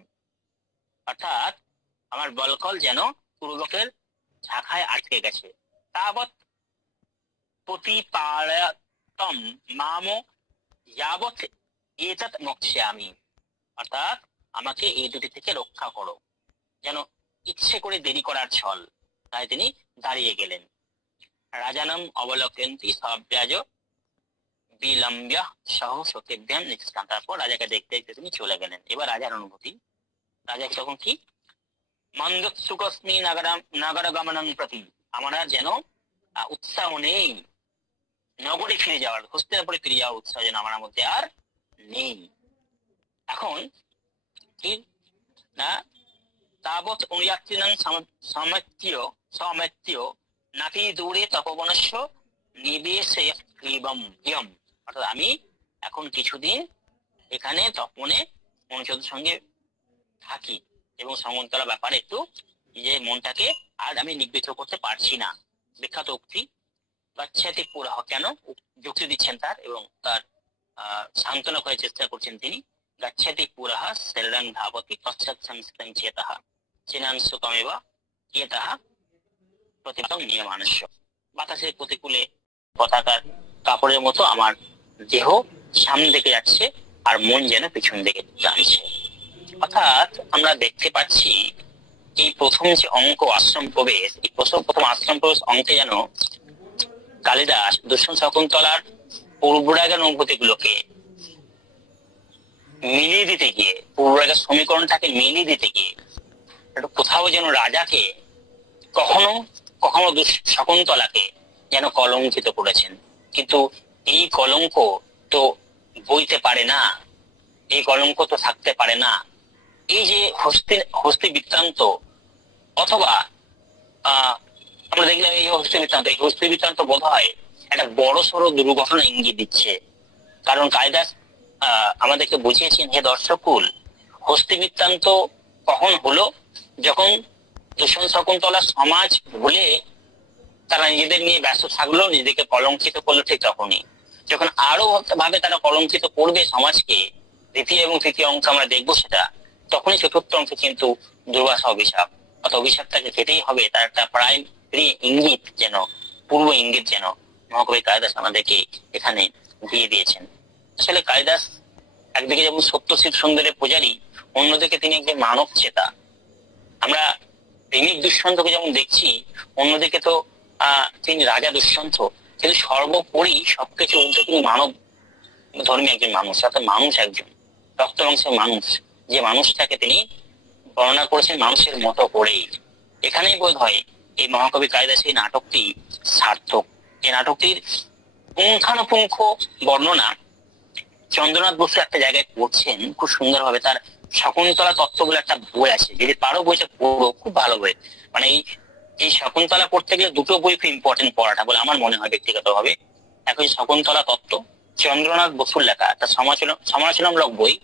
অর্থাৎ আমার বলকল যেন পূর্বকের শাখায় আটকে গেছে। তাবৎ প্রতিপালয়তম মাম যাবৎ এতৎ মোক্ষ্যামি, অর্থাৎ আমাকে এই দুটি থেকে রক্ষা করো। যেন ইচ্ছে করে দেরি করার ছল, তাই তিনি দাঁড়িয়ে গেলেন। রাজানম অবলোকয়ন্তি সব্যাজ বিলম্ব্য সহ সতীভ্যাম নিষ্কাম। তারপর রাজাকে দেখতে দেখতে তিনি চলে গেলেন। এবার রাজার অনুভূতি। রাজা তখন কি, মন্দোৎসুকস্মি নগর গমনম প্রতি, আমার আর যেন উৎসাহ নেই নগরে ফিরে যাওয়ার, হস্তিনাপুরে ফিরে যাওয়ার উৎসাহ যেন আমার মধ্যে আর নেই। এখন কি না, তাবৎ অনুযাত্রীনাং সমত্যীয় নাতি দূরে তপবনস্য নিবেশে ইয়ম, অর্থাৎ আমি এখন কিছুদিন এখানে তপনে অনুচরদের সঙ্গে থাকি এবং শকুন্তলা ব্যাপারে একটু নিজের মনটাকে আর আমি নিবৃত্ত করতে পারছি না। বিখ্যাত উক্তি। গাচ্ছাতি পুরহ, কেন যুক্তি দিচ্ছেন তার এবং তার সান্ত্বনা করার চেষ্টা করছেন তিনি। গাচ্ছাতি পুরহ শরীরং ধাবতি পশ্চাৎ সংস্থং চেতঃ চিনান সুখমেব এতঃ প্রতিপদং নিয়মানস্য। বাতাসের প্রতিকূলে পতাকার কাপড়ের মতো আমার দেহ সামনে দিকে যাচ্ছে আর মন যেন পিছন দিকে টানছে। অর্থাৎ আমরা দেখতে পাচ্ছি এই প্রথম যে অঙ্ক আশ্রম প্রবেশ, এই প্রথম আশ্রম প্রবেশ অঙ্কে যেন কালিদাস দুষ্যন্ত শকুন্তলার পূর্বরাগের অনুভূতি গুলোকে মিলিয়ে দিতে গিয়ে, পূর্বরাগের সমীকরণটাকে মিলিয়ে দিতে গিয়ে একটু কোথাও যেন রাজাকে কখনো কখনো শকুন্তলাকে যেন কলঙ্কিত করেছেন। কিন্তু এই কলঙ্ক তো বইতে পারে না, এই কলঙ্ক তো থাকতে পারে না। এই যে হস্তি বৃত্তান্ত, অথবা আমরা দেখলাম এই হস্তি বৃত্তান্ত বোধ হয় একটা বড় সড়ো দুর্ঘটনা ইঙ্গিত দিচ্ছে। কারণ কালিদাস আমাদেরকে বুঝিয়েছেন, হে দর্শকুল, হস্তি বৃত্তান্ত কখন হলো, যখন দুষ্যন্ত শকুন্তলা সমাজ ভুলে তারা নিজেদের নিয়ে ব্যস্ত থাকলো, নিজেদেরকে কলঙ্কিত করলো, ঠিক তখনই। যখন আরো ভাবে তারা কলঙ্কিত করবে সমাজকে, দ্বিতীয় এবং তৃতীয় অংশ আমরা দেখবো সেটা, তখনই চতুর্থ অংশ কিন্তু দুর্বাসা অভিশাপ, অর্থাৎ অভিশাপটাকে খেতেই হবে। তার একটা প্রাইমারি ইঙ্গিত যেন, পূর্ব ইঙ্গিত যেন মহাকবি কালিদাস আমাদেরকে এখানে দিয়ে দিয়েছেন। আসলে কালিদাস একদিকে যেমন সত্যশিব সুন্দরের পূজারী, অন্যদিকে তিনি একজন মানব চেতা। আমরা প্রেমিক দুষ্যন্তকে যেমন দেখছি, অন্যদিকে তো তিনি রাজা দুষ্যন্ত, কিন্তু সর্বোপরি সবকিছু ঊর্ধ্বে তিনি মানব ধর্মী একজন মানুষ, অর্থাৎ মানুষ, একজন রক্ত মাংসের মানুষ, যে মানুষটাকে তিনি বর্ণনা করেছেন মানুষের মতো করেই। এখানেই বোধ হয় এই মহাকবি কালিদাস এই নাটকটি সার্থক। এই নাটকটির পুঙ্খানুপুঙ্খ বর্ণনা চন্দ্রনাথ বসু একটা জায়গায় করছেন খুব সুন্দরভাবে। তার শকুন্তলা তত্ত্ব বলে একটা বই আছে, যদি পারো বইটা পড়ো, খুব ভালো বই। মানে এই শকুন্তলা পড়তে গেলে দুটো বই খুব ইম্পর্টেন্ট পড়াটা বলে আমার মনে হয় ব্যক্তিগত ভাবে। এক হচ্ছে শকুন্তলা তত্ত্ব, চন্দ্রনাথ বসুর লেখা একটা সমালোচনামূলক বই,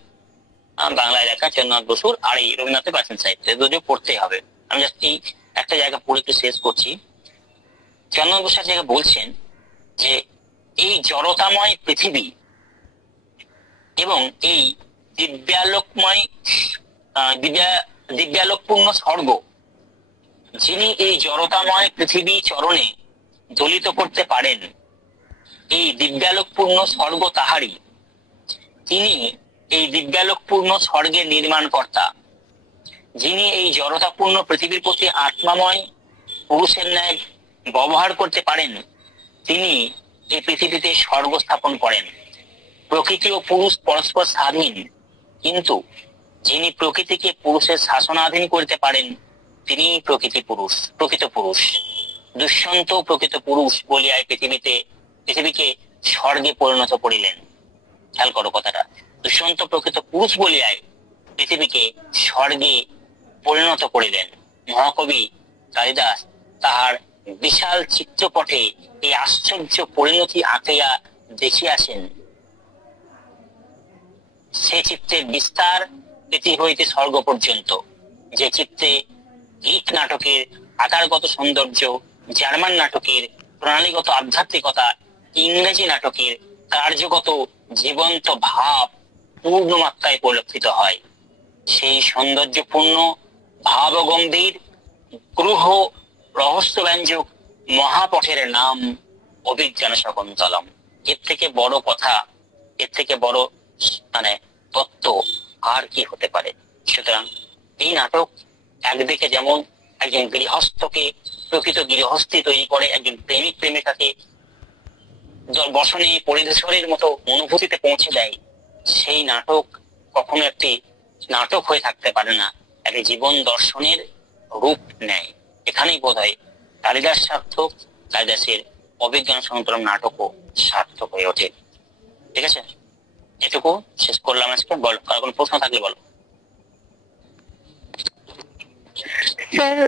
বাংলায় লেখা চন্দ্রনাথ বসুর, আর এই রবীন্দ্রনাথের প্রাচীন সাহিত্য, দুটো পড়তেই হবে। আমি জাস্ট এই একটা জায়গা পড়ে একটু শেষ করছি। চন্দ্রনাথ বসু এক জায়গায় বলছেন যে এই জড়তাময় পৃথিবী এবং এই দিব্যালোকপূর্ণ স্বর্গ, যিনি এই জড়তাময় পৃথিবী চরণে দলিত করতে পারেন, এই দিব্যালোকপূর্ণ স্বর্গ তাহারই। তিনি এই দিব্যালোকপূর্ণ স্বর্গের নির্মাণ কর্তা। যিনি এই জড়তাপূর্ণ পৃথিবীর প্রতি আত্মাময় পুরুষের ন্যায় ব্যবহার করতে পারেন, তিনি এই পৃথিবীতে স্বর্গ স্থাপন করেন। প্রকৃতি ও পুরুষ পরস্পর স্বাধীন, কিন্তু যিনি প্রকৃতিকে পুরুষের শাসনাধীন করতে পারেন, তিনি প্রকৃত পুরুষ। দুষ্যন্ত প্রকৃত পুরুষ বলিয়া পৃথিবীকে স্বর্গে পরিণত করিলেন। খেয়াল করো কথাটা, দুষ্যন্ত প্রকৃত পুরুষ বলিয়ায় পৃথিবীকে স্বর্গে পরিণত করিলেন। মহাকবি কালিদাস তাহার বিশাল চিত্রপটে এই আশ্চর্য পরিণতি আঁকিয়া দেখিয়াছেন। সে চিত্রের বিস্তার পৃথিবী হইতে স্বর্গ পর্যন্ত, যে চিত্রে গ্রিক নাটকের আকারগত সৌন্দর্য, জার্মান নাটকের প্রণালীগত আধ্যাত্মিকতা, ইংরেজি নাটকের কার্যগত জীবন্ত ভাব পূর্ণ মাত্রায় পরিলক্ষিত হয়। সেই সৌন্দর্যপূর্ণ ভাবগম্ভীর গ্রহ রহস্যব্যঞ্জক মহাপথের নাম অভিজ্ঞান শকুন্তলম। এর থেকে বড় কথা, এর থেকে বড় মানে তত্ত্ব আর কি হতে পারে? সুতরাং এই নাটক একদিকে যেমন একজন গৃহস্থকে, প্রকৃত গৃহস্থী তৈরি করে, একজন প্রেমিক প্রেমিকাকে বসনে পরিধেশ্বরের মতো অনুভূতিতে পৌঁছে দেয়, সেই নাটক কখনো একটি নাটক হয়ে থাকতে পারে না, একটি জীবন দর্শনের রূপ নেয়। এখানেই বোধ হয় কালিদাস সার্থক, কালিদাসের অভিজ্ঞান শকুন্তলম নাটকও সার্থক হয়ে ওঠে। ঠিক আছে, এটুকু শেষ করলাম আজকে। বলো, কার কোনো প্রশ্ন থাকলে বলো। স্যার